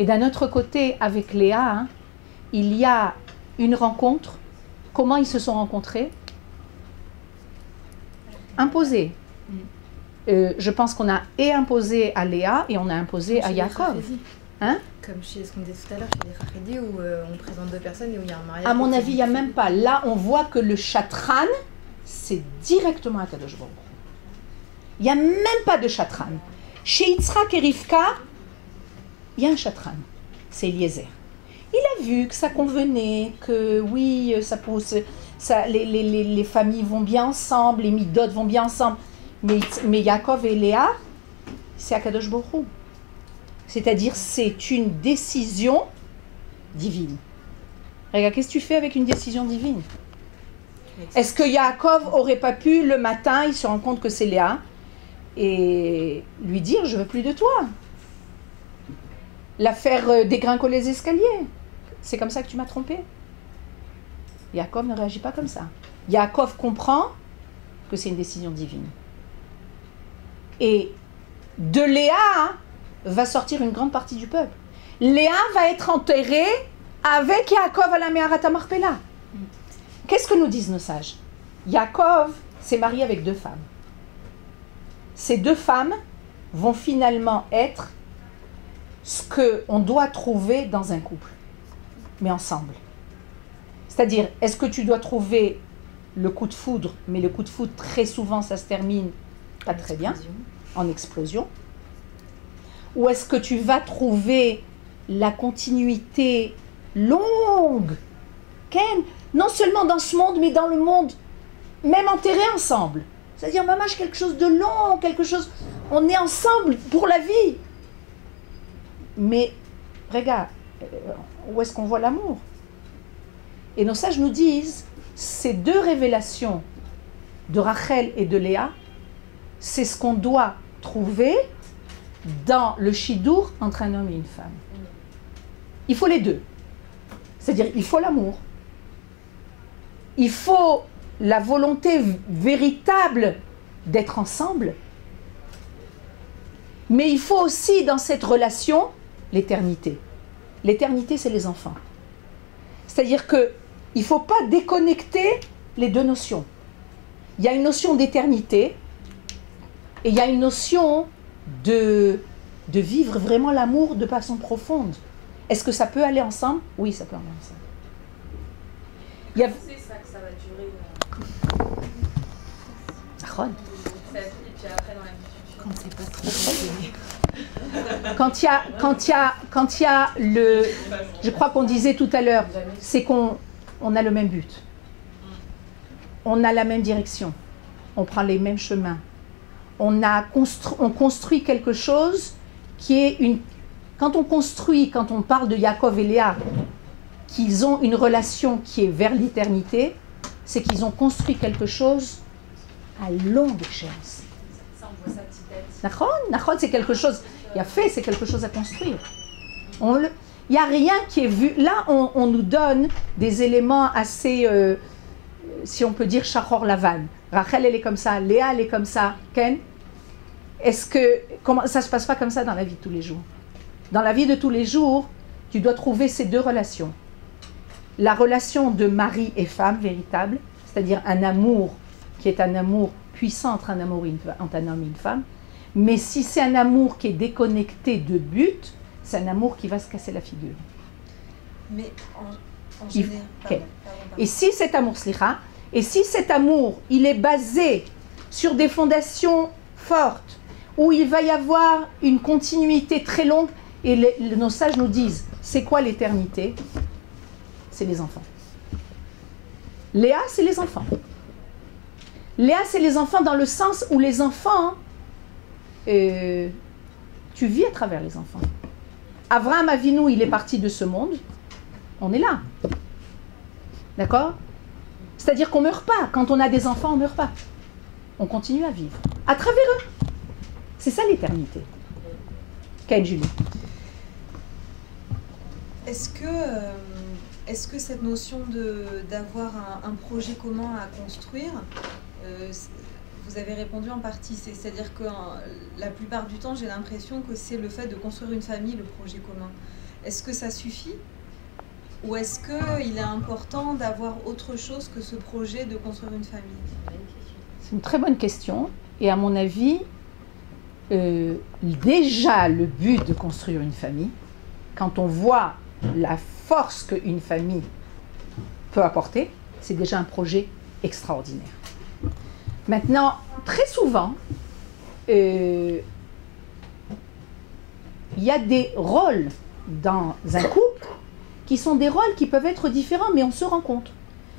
Et d'un autre côté, avec Léa, il y a une rencontre. Comment ils se sont rencontrés? Imposés. Je pense qu'on a imposé à Léa et on a imposé à Yaakov. Hein? Comme chez ce qu'on disait tout à l'heure, chez les Rachedi, où on présente deux personnes et où il y a un mariage. À mon avis, il n'y a même pas. Là, on voit que le chatran, c'est directement à Kadosh Baruch Hu. Il n'y a même pas de chatran. Chez Yitzhak et Rivka, il y a un chatran. C'est Eliezer. Il a vu que ça convenait, que oui, ça pousse, les familles vont bien ensemble, les midotes vont bien ensemble. Mais Yaakov et Léa, c'est Akadosh Baruch Hu. C'est-à-dire, c'est une décision divine. Regarde, qu'est-ce que tu fais avec une décision divine? Est-ce que Yaakov aurait pas pu, le matin, il se rend compte que c'est Léa, et lui dire, je veux plus de toi? La faire dégringoler les escaliers. C'est comme ça que tu m'as trompé. Yaakov ne réagit pas comme ça. Yaakov comprend que c'est une décision divine. Et de Léa va sortir une grande partie du peuple. Léa va être enterrée avec Yaakov à la Me'arat Marpella. Qu'est-ce que nous disent nos sages? Yaakov s'est marié avec deux femmes. Ces deux femmes vont finalement être ce qu'on doit trouver dans un couple, mais ensemble. C'est-à-dire, est-ce que tu dois trouver le coup de foudre, mais le coup de foudre, très souvent, ça se termine pas très bien, en explosion, ou est-ce que tu vas trouver la continuité longue, non seulement dans ce monde, mais dans le monde, même enterré ensemble. C'est-à-dire, maman, quelque chose de long, quelque chose, on est ensemble pour la vie. Mais, regarde, où est-ce qu'on voit l'amour? Et nos sages nous disent, ces deux révélations de Rachel et de Léa, c'est ce qu'on doit trouver dans le shidour entre un homme et une femme. Il faut les deux. C'est-à-dire, il faut l'amour. Il faut la volonté véritable d'être ensemble. Mais il faut aussi, dans cette relation, l'éternité. L'éternité, c'est les enfants. C'est-à-dire qu'il ne faut pas déconnecter les deux notions. Il y a une notion d'éternité et il y a une notion de vivre vraiment l'amour de façon profonde. Est-ce que ça peut aller ensemble? Oui, ça peut aller ensemble. Il y a... C'est ça que ça va durer. Ron. Et puis après, dans la future. Quand c'est pas trop Quand il y a le... Je crois qu'on disait tout à l'heure, c'est qu'on a le même but. on a la même direction, on prend les mêmes chemins. On construit quelque chose qui est une... Quand on parle de Yaakov et Léa, qu'ils ont une relation qui est vers l'éternité, c'est qu'ils ont construit quelque chose à longue échéance. Ça, on voit ça petit à petit. Nachon, c'est quelque chose, il y a fait, c'est quelque chose à construire. Il n'y a rien qui est vu. Là, on nous donne des éléments assez, si on peut dire, Shachor Lavan. Rachel, elle est comme ça, Léa, elle est comme ça. Ken, comment ça ne se passe pas comme ça dans la vie de tous les jours? Dans la vie de tous les jours, tu dois trouver ces deux relations. La relation de mari et femme véritable, c'est-à-dire un amour qui est un amour puissant entre un homme et une femme. Mais si c'est un amour qui est déconnecté de but, c'est un amour qui va se casser la figure. Mais en général... Okay. Et si cet amour, il est basé sur des fondations fortes, où il va y avoir une continuité très longue, et nos sages nous disent, c'est quoi l'éternité? C'est les enfants. Léa, c'est les enfants. Léa, c'est les enfants dans le sens où les enfants, tu vis à travers les enfants. Avraham Avinu, il est parti de ce monde, on est là. D'accord? C'est-à-dire qu'on ne meurt pas. Quand on a des enfants, on ne meurt pas. On continue à vivre. À travers eux. C'est ça l'éternité. Ken, Julie. Est-ce que cette notion d'avoir un projet commun à construire, vous avez répondu en partie, c'est-à-dire que la plupart du temps, j'ai l'impression que c'est le fait de construire une famille, le projet commun. Est-ce que ça suffit? Ou est-ce qu'il est important d'avoir autre chose que ce projet de construire une famille? C'est une très bonne question. Et à mon avis, déjà le but de construire une famille, quand on voit la force qu'une famille peut apporter, c'est déjà un projet extraordinaire. Maintenant, très souvent, il y a des rôles dans un couple qui sont des rôles qui peuvent être différents, mais on se rend compte.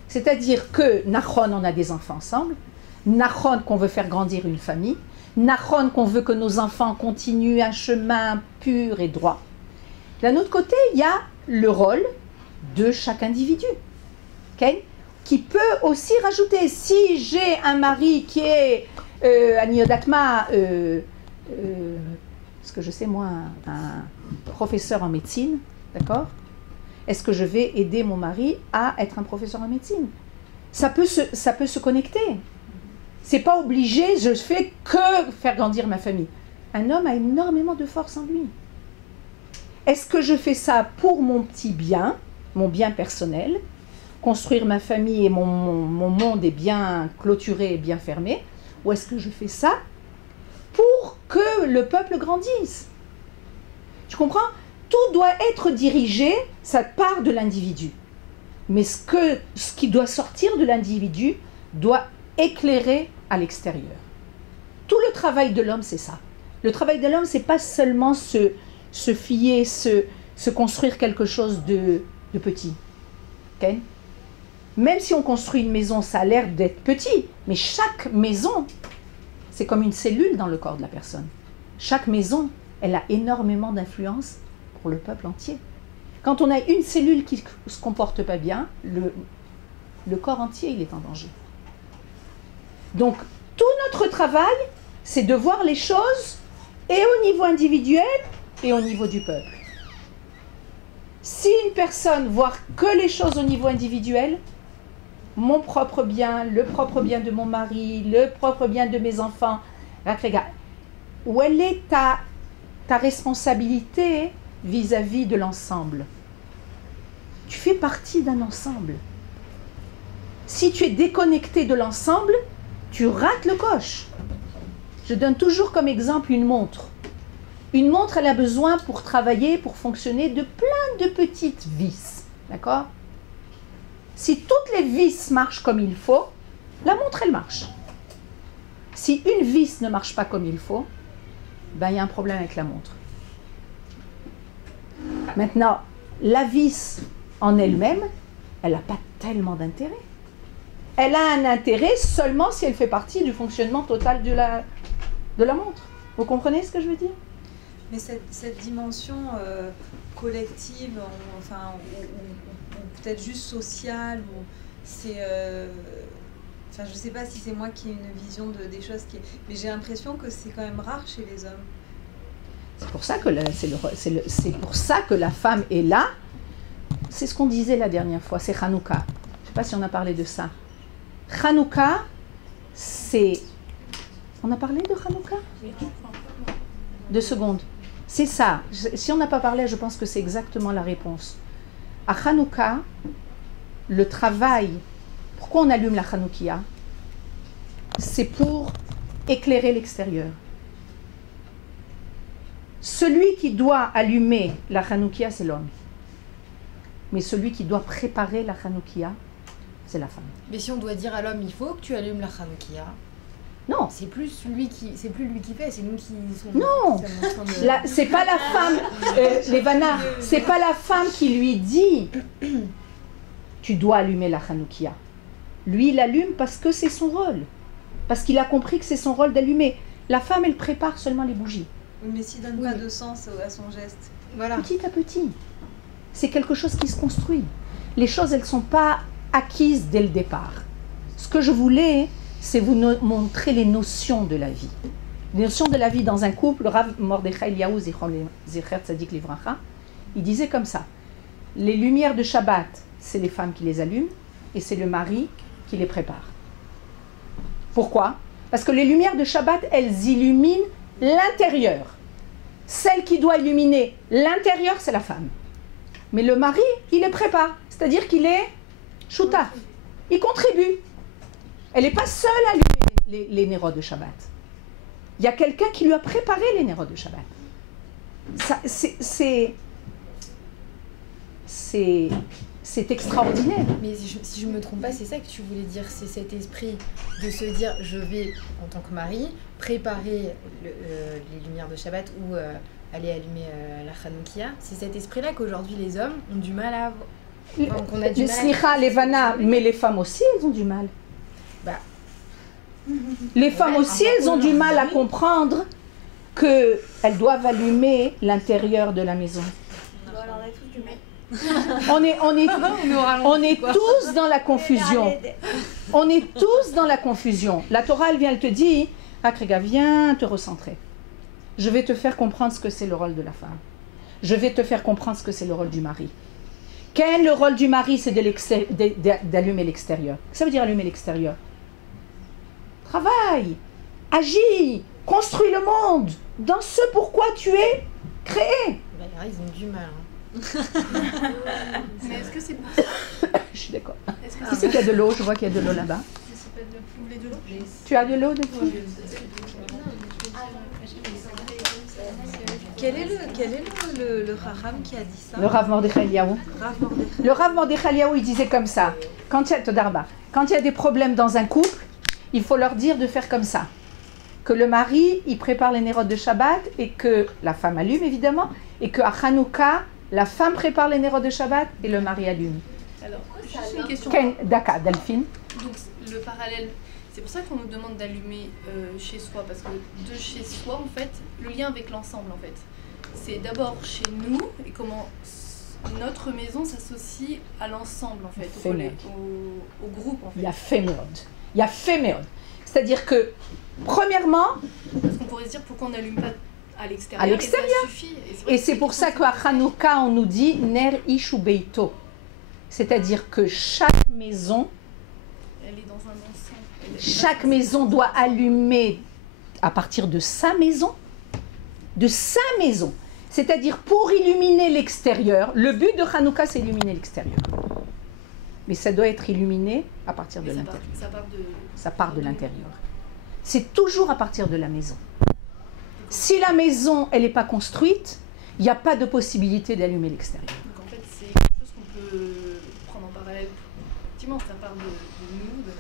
C'est-à-dire que, Nachon, on a des enfants ensemble, Nachon, qu'on veut faire grandir une famille, Nachon, qu'on veut que nos enfants continuent un chemin pur et droit. D'un autre côté, il y a le rôle de chaque individu, okay, qui peut aussi rajouter. Si j'ai un mari qui est, Aniodatma, ce que je sais moi, un professeur en médecine, d'accord? Est-ce que je vais aider mon mari à être un professeur en médecine? Ça peut se connecter. C'est pas obligé, je fais que faire grandir ma famille. Un homme a énormément de force en lui. Est-ce que je fais ça pour mon petit bien, mon bien personnel, construire ma famille et mon monde est bien clôturé et bien fermé, ou est-ce que je fais ça pour que le peuple grandisse? Tu comprends? Tout doit être dirigé, ça part de l'individu. Mais ce qui doit sortir de l'individu doit éclairer à l'extérieur. Tout le travail de l'homme, c'est ça. Le travail de l'homme, c'est pas seulement se fier, se construire quelque chose de petit. Okay? Même si on construit une maison, ça a l'air d'être petit, mais chaque maison, c'est comme une cellule dans le corps de la personne. Chaque maison, elle a énormément d'influence pour le peuple entier. Quand on a une cellule qui ne se comporte pas bien, le corps entier, il est en danger. Donc, tout notre travail, c'est de voir les choses et au niveau individuel et au niveau du peuple. Si une personne voit que les choses au niveau individuel, mon propre bien, le propre bien de mon mari, le propre bien de mes enfants, où elle est ta responsabilité vis-à-vis de l'ensemble? Tu fais partie d'un ensemble. Si tu es déconnecté de l'ensemble, tu rates le coche. Je donne toujours comme exemple une montre. Une montre, elle a besoin pour travailler, pour fonctionner, de plein de petites vis. D'accord? Si toutes les vis marchent comme il faut, la montre, elle marche. Si une vis ne marche pas comme il faut, ben, il y a un problème avec la montre. Maintenant, la vis en elle-même, elle n'a pas tellement d'intérêt. elle a un intérêt seulement si elle fait partie du fonctionnement total de la montre. Vous comprenez ce que je veux dire? Mais cette dimension collective, ou peut-être juste sociale, c'est... Enfin, je ne sais pas si c'est moi qui ai une vision des choses mais j'ai l'impression que c'est quand même rare chez les hommes. C'est pour ça que c'est pour ça que la femme est là. C'est ce qu'on disait la dernière fois, c'est Hanouka. Je ne sais pas si on a parlé de ça. Hanouka, c'est... On a parlé de Hanouka? 2 secondes. C'est ça. Si on n'a pas parlé, je pense que c'est exactement la réponse. À Hanouka, le travail... Pourquoi on allume la Hanoukia? C'est pour éclairer l'extérieur. Celui qui doit allumer la Hanoukia, c'est l'homme. Mais celui qui doit préparer la Hanoukia, c'est la femme. Mais si on doit dire à l'homme, il faut que tu allumes la Hanoukia. Non. C'est plus lui qui fait, c'est nous qui sommes... Non. C'est pas la femme, Levana, c'est pas la femme qui lui dit tu dois allumer la Hanoukia. Lui, il allume parce que c'est son rôle. Parce qu'il a compris que c'est son rôle d'allumer. La femme, elle prépare seulement les bougies. Mais s'il donne pas de sens à son geste. Voilà. Petit à petit. C'est quelque chose qui se construit. Les choses, elles ne sont pas acquises dès le départ. Ce que je voulais, c'est vous montrer les notions de la vie. Les notions de la vie dans un couple. Le Rav Mordechai Eliyahu Zicher Tzadik Livracha, il disait comme ça. Les lumières de Shabbat, c'est les femmes qui les allument et c'est le mari qui les prépare. Pourquoi? Parce que les lumières de Shabbat, elles illuminent l'intérieur. Celle qui doit illuminer l'intérieur, c'est la femme. Mais le mari, il les prépare. C'est-à-dire qu'il est shutaf. Il contribue. Elle n'est pas seule à allumer les nérodes de Shabbat. Il y a quelqu'un qui lui a préparé les nérodes de Shabbat. C'est extraordinaire. Mais si je ne me trompe pas, c'est ça que tu voulais dire, c'est cet esprit de se dire, je vais, en tant que mari, préparer les lumières de Shabbat ou aller allumer la Hanoukia. C'est cet esprit-là qu'aujourd'hui les hommes ont du mal à avoir. Enfin, qu'on a du mal Slicha, Levana, mais les femmes aussi, elles ont du mal. Bah. Les femmes aussi, elles ont du mal à comprendre qu'elles doivent allumer l'intérieur de la maison. On est tous dans la confusion. On est tous dans la confusion. La Torah, elle vient, elle te dit, Akrega, viens te recentrer. Je vais te faire comprendre ce que c'est le rôle de la femme. Je vais te faire comprendre ce que c'est le rôle du mari. Quel le rôle du mari, c'est d'allumer l'extérieur. Ça veut dire allumer l'extérieur. Travaille, agis, construis le monde dans ce pourquoi tu es créé. Bah, ils ont du mal. Mais est-ce que c'est pour ça? Je suis d'accord. Est-ce que Qui c'est qu'il y a de l'eau? Je vois qu'il y a de l'eau là-bas. Vous voulez de l'eau? Tu as de l'eau depuis? Quel est le Raham qui a dit ça? Le Rav Mordechai Eliyahu. Le Rav Mordechai Eliyahu, il disait comme ça. Quand il y a des problèmes dans un couple, il faut leur dire de faire comme ça. Que le mari, il prépare les nérodes de Shabbat et que la femme allume évidemment, et qu'à Hanouka, la femme prépare les nérodes de Shabbat et le mari allume. Alors, juste une question. D'accord, Delphine. Donc, le parallèle, c'est pour ça qu'on nous demande d'allumer chez soi, parce que de chez soi, en fait, le lien avec l'ensemble, en fait, c'est d'abord chez nous et comment notre maison s'associe à l'ensemble, en fait, au groupe, en fait. Il y a féméode. C'est-à-dire que, premièrement... Parce qu'on pourrait se dire pourquoi on n'allume pas à l'extérieur. À l'extérieur. Et c'est pour ça qu'à Hanouka, on nous dit Ner Ishu Beito. C'est-à-dire que chaque maison, elle est dans un ensemble. Chaque maison doit allumer à partir de sa maison. C'est-à-dire pour illuminer l'extérieur. Le but de Hanouka, c'est illuminer l'extérieur. Mais ça doit être illuminé à partir de l'intérieur. Ça part de l'intérieur. C'est toujours à partir de la maison. Si la maison, elle n'est pas construite, il n'y a pas de possibilité d'allumer l'extérieur. Donc en fait, c'est quelque chose qu'on peut prendre en parallèle. Effectivement, ça part de nous, de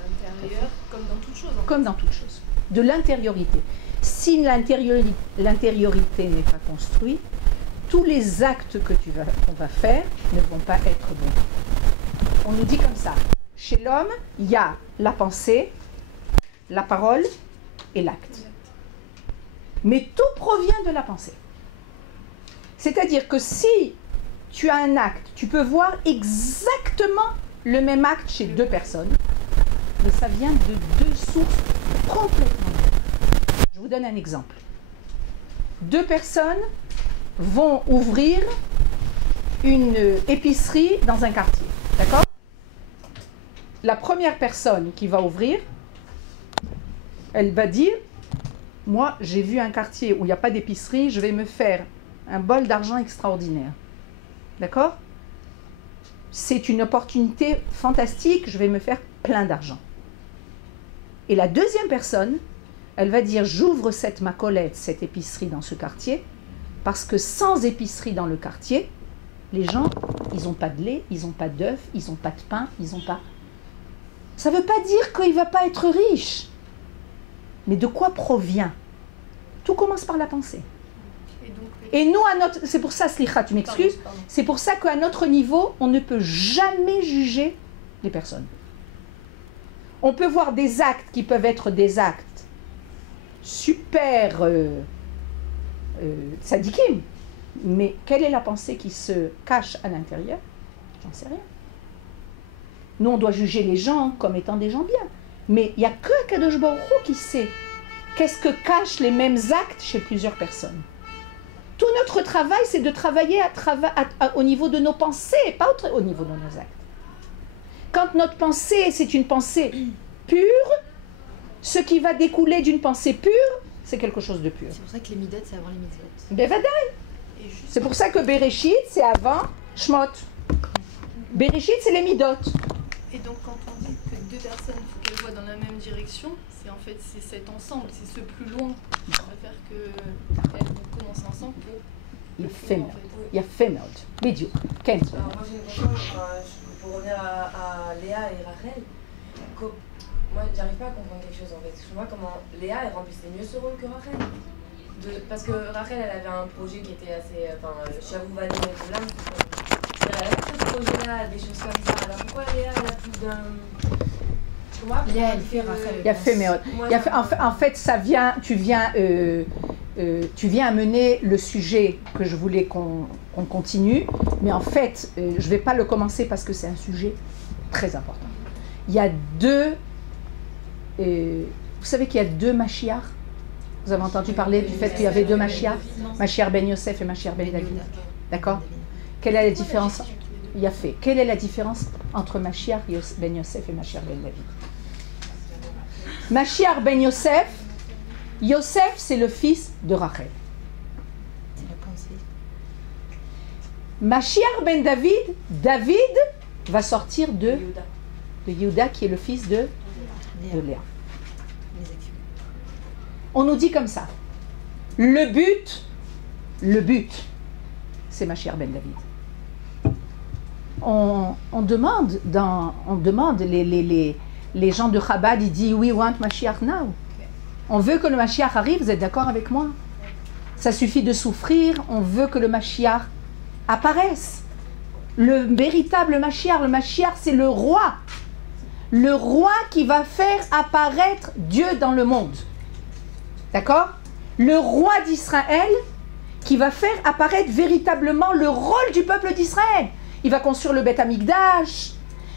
l'intérieur, comme dans toute chose. Comme dans toute chose. De l'intériorité. Si l'intériorité n'est pas construite, tous les actes qu'on va faire ne vont pas être bons. On nous dit comme ça, Chez l'homme, il y a la pensée, la parole et l'acte. Mais tout provient de la pensée. C'est-à-dire que si tu as un acte, tu peux voir exactement le même acte chez deux personnes, mais ça vient de deux sources complètement différentes. Je vous donne un exemple. Deux personnes vont ouvrir une épicerie dans un quartier, d'accord? La première personne qui va ouvrir, elle va dire, moi j'ai vu un quartier où il n'y a pas d'épicerie, je vais me faire un bol d'argent extraordinaire. D'accord? C'est une opportunité fantastique, je vais me faire plein d'argent. Et la deuxième personne, elle va dire, j'ouvre cette macolette, cette épicerie dans ce quartier, parce que sans épicerie dans le quartier, les gens, ils n'ont pas de lait, ils n'ont pas d'œufs, ils n'ont pas de pain, ils n'ont pas... Ça ne veut pas dire qu'il ne va pas être riche. Mais de quoi provient? Tout commence par la pensée. Et nous, à notre... c'est pour ça, Slicha, tu m'excuses, c'est pour ça qu'à notre niveau, on ne peut jamais juger les personnes. On peut voir des actes qui peuvent être des actes super sadikim, mais quelle est la pensée qui se cache à l'intérieur? J'en sais rien. Nous, on doit juger les gens comme étant des gens bien. Mais il n'y a que Kadosh Baruch Hu qui sait qu'est-ce que cachent les mêmes actes chez plusieurs personnes. Tout notre travail, c'est de travailler au niveau de nos pensées, pas au niveau de nos actes. Quand notre pensée, c'est une pensée pure, ce qui va découler d'une pensée pure, c'est quelque chose de pur. C'est pour ça que les midot, c'est avant les mitzvot. Bevadaï. C'est pour ça que Bereshit, c'est avant Shmot. Bereshit, c'est les midot. Et donc quand on dit que deux personnes, il faut qu'elles voient dans la même direction, c'est en fait c'est cet ensemble, c'est ce plus loin qui va faire qu'elles vont commencer ensemble pour... Il y a fait mode. Bidou. Ken. Alors moi j'ai une question, pour revenir à Léa et Rachel. Moi j'arrive pas à comprendre quelque chose en fait. Je vois comment Léa elle remplissait mieux ce rôle que Rachel. Parce que Rachel elle avait un projet qui était assez... Chavou Vané et tout là. Elle a fait ce projet-là, des choses comme ça. Alors pourquoi Léa elle a plus d'un... Léa elle fait Rachel. Il y a fait mode. En fait, ça vient... Tu viens amener le sujet que je voulais qu'on continue. Mais en fait, je ne vais pas le commencer parce que c'est un sujet très important. Il y a deux... vous savez qu'il y a deux Mashiach? Vous avez entendu parler du fait qu'il y avait deux Mashiach? Mashiach ben Yosef et Mashiach ben David. D'accord? Quelle est la différence? Il y a fait. Quelle est la différence entre Mashiach ben Yosef et Mashiach ben David? Mashiach ben Yosef, Yosef c'est le fils de Rachel. C'est la pensée. Mashiach ben David, David va sortir de Yehuda qui est le fils de Léa. On nous dit comme ça. Le but, c'est Mashiach ben David. On demande les gens de Chabad, ils disent we want Mashiach now. On veut que le Mashiach arrive, vous êtes d'accord avec moi? Ça suffit de souffrir, on veut que le Mashiach apparaisse. Le véritable Mashiach, le Mashiach c'est le roi. Le roi qui va faire apparaître Dieu dans le monde. D'accord? Le roi d'Israël qui va faire apparaître véritablement le rôle du peuple d'Israël. Il va construire le Beth Amikdash,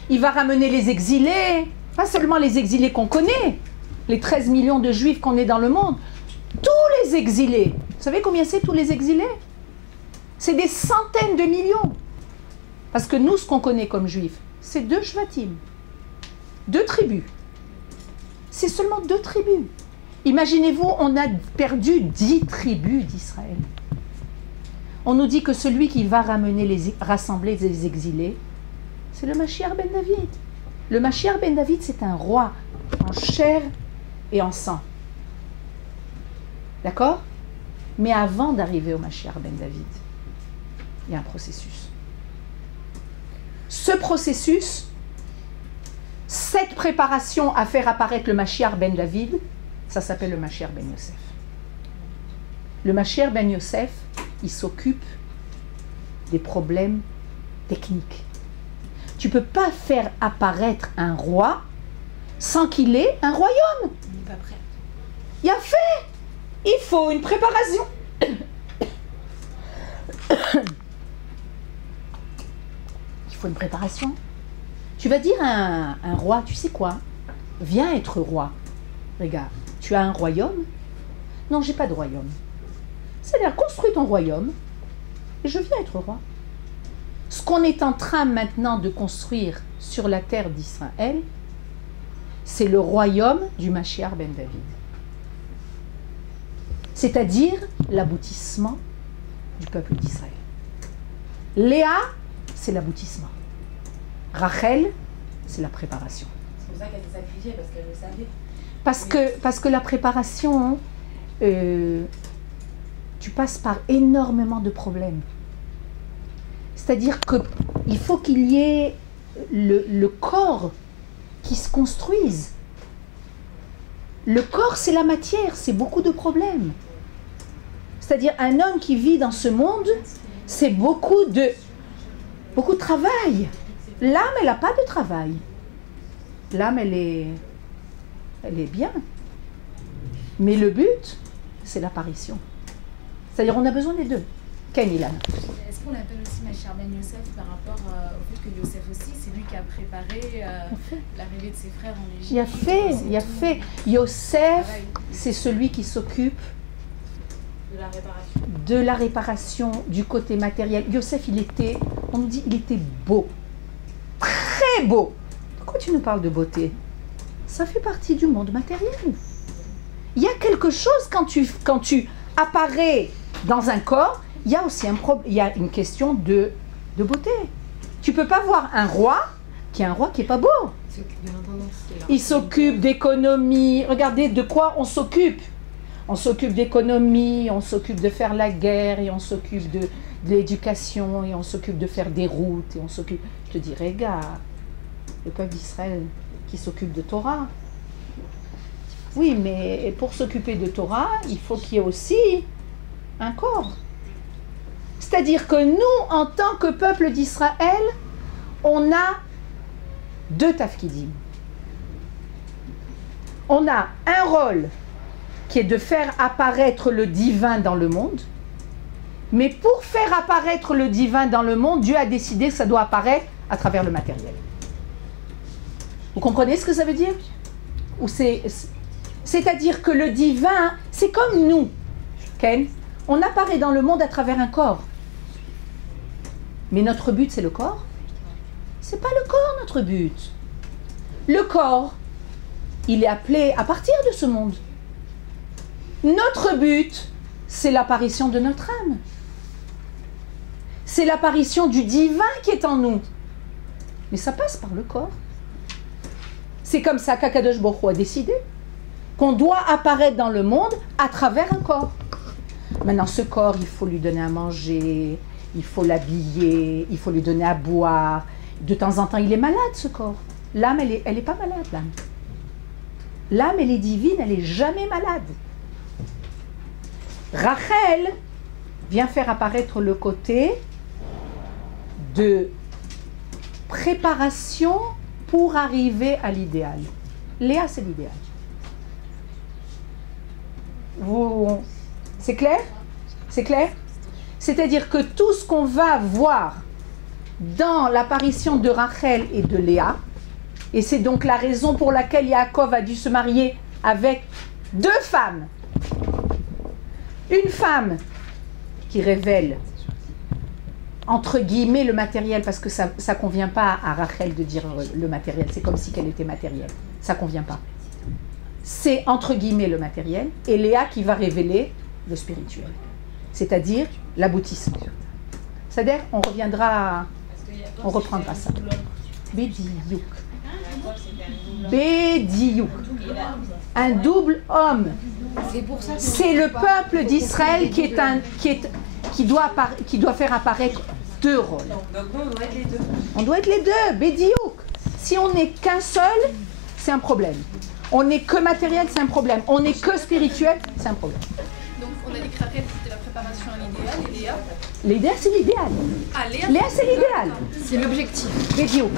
il va ramener les exilés, pas seulement les exilés qu'on connaît, les 13 millions de juifs qu'on est dans le monde, tous les exilés. Vous savez combien c'est tous les exilés? C'est des centaines de millions. Parce que nous, ce qu'on connaît comme juifs, c'est 2 shvatim, 2 tribus. C'est seulement 2 tribus. Imaginez-vous, on a perdu 10 tribus d'Israël. On nous dit que celui qui va rassembler les exilés, c'est le Mashiach ben David. Le Mashiach ben David, c'est un roi en chair et en sang. D'accord? Mais avant d'arriver au Mashiach ben David, il y a un processus. Ce processus, cette préparation à faire apparaître le Mashiach ben David, ça s'appelle le Mashiach ben Yosef. Le Mashiach ben Yosef, il s'occupe des problèmes techniques. tu peux pas faire apparaître un roi sans qu'il ait un royaume. On n'est pas prêt. Il y a fait. Il faut une préparation. Il faut une préparation. Tu vas dire à un roi, tu sais quoi? Viens être roi. Regarde, tu as un royaume? Non, j'ai pas de royaume. C'est-à-dire, construis ton royaume et je viens être roi. Ce qu'on est en train maintenant de construire sur la terre d'Israël, c'est le royaume du Mashiach ben David. C'est-à-dire l'aboutissement du peuple d'Israël. Léa, c'est l'aboutissement. Rachel, c'est la préparation. C'est pour ça qu'elle s'est sacrifiée, parce qu'elle le savait. Parce que la préparation, tu passes par énormément de problèmes. C'est-à-dire qu'il faut qu'il y ait le corps qui se construise. Le corps, c'est la matière, c'est beaucoup de problèmes. C'est-à-dire un homme qui vit dans ce monde, c'est beaucoup de travail. L'âme, elle n'a pas de travail. L'âme, elle est bien. Mais le but, c'est l'apparition. C'est-à-dire on a besoin des deux. Ken Ilan. Est-ce qu'on appelle aussi Mashiach ben Yosef par rapport au fait que Yosef aussi, c'est lui qui a préparé l'arrivée de ses frères en Égypte? Il a fait. Yosef, c'est celui qui s'occupe de la réparation du côté matériel. Yosef, on nous dit, il était beau. Très beau. Pourquoi tu nous parles de beauté? Ça fait partie du monde matériel. Il y a quelque chose quand tu apparais dans un corps, il y a aussi il y a une question de beauté. Tu peux pas voir un roi qui est pas beau. Il s'occupe d'économie. Regardez de quoi on s'occupe. On s'occupe d'économie, on s'occupe de faire la guerre, et on s'occupe de l'éducation, et on s'occupe de faire des routes, et on s'occupe... Je te dis, regarde, le peuple d'Israël qui s'occupe de Torah. Oui, mais pour s'occuper de Torah, il faut qu'il y ait aussi un corps. C'est-à-dire que nous, en tant que peuple d'Israël, on a deux tafkidim. On a un rôle qui est de faire apparaître le divin dans le monde. Mais pour faire apparaître le divin dans le monde, Dieu a décidé que ça doit apparaître à travers le matériel. Vous comprenez ce que ça veut dire? Ou c'est-à-dire que le divin, c'est comme nous, Ken. On apparaît dans le monde à travers un corps. Mais notre but, c'est le corps? C'est pas le corps, notre but. Le corps, il est appelé à partir de ce monde. Notre but, c'est l'apparition de notre âme. C'est l'apparition du divin qui est en nous. Mais ça passe par le corps. C'est comme ça qu'Akadosh Baruch Hu a décidé qu'on doit apparaître dans le monde à travers un corps. Maintenant, ce corps, il faut lui donner à manger, il faut l'habiller, il faut lui donner à boire. De temps en temps, il est malade, ce corps. L'âme, elle est pas malade, l'âme. L'âme, elle est divine, elle n'est jamais malade. Rachel vient faire apparaître le côté de préparation pour arriver à l'idéal. Léa, c'est l'idéal. C'est clair? C'est clair? C'est-à-dire que tout ce qu'on va voir dans l'apparition de Rachel et de Léa, et c'est donc la raison pour laquelle Yaakov a dû se marier avec deux femmes. Une femme qui révèle, entre guillemets, le matériel, parce que ça ne convient pas à Rachel de dire le matériel, c'est comme si qu'elle était matérielle. Ça ne convient pas. C'est entre guillemets le matériel, et Léa qui va révéler le spirituel, c'est-à-dire l'aboutissement. C'est-à-dire, on reprendra ça. Bédiouk. Bédiouk. Un double homme. C'est le peuple d'Israël qui doit faire apparaître deux rôles. Donc nous, on doit être les deux. On doit être les deux, Bédiouk. Si on n'est qu'un seul, c'est un problème. On n'est que matériel, c'est un problème. On n'est que spirituel, c'est un problème. Donc on a dit que Rachel, c'était la préparation à l'idéal et Léa. L'idéal, c'est l'idéal. Ah, Léa, Léa, c'est l'idéal. C'est l'objectif. Vidéo.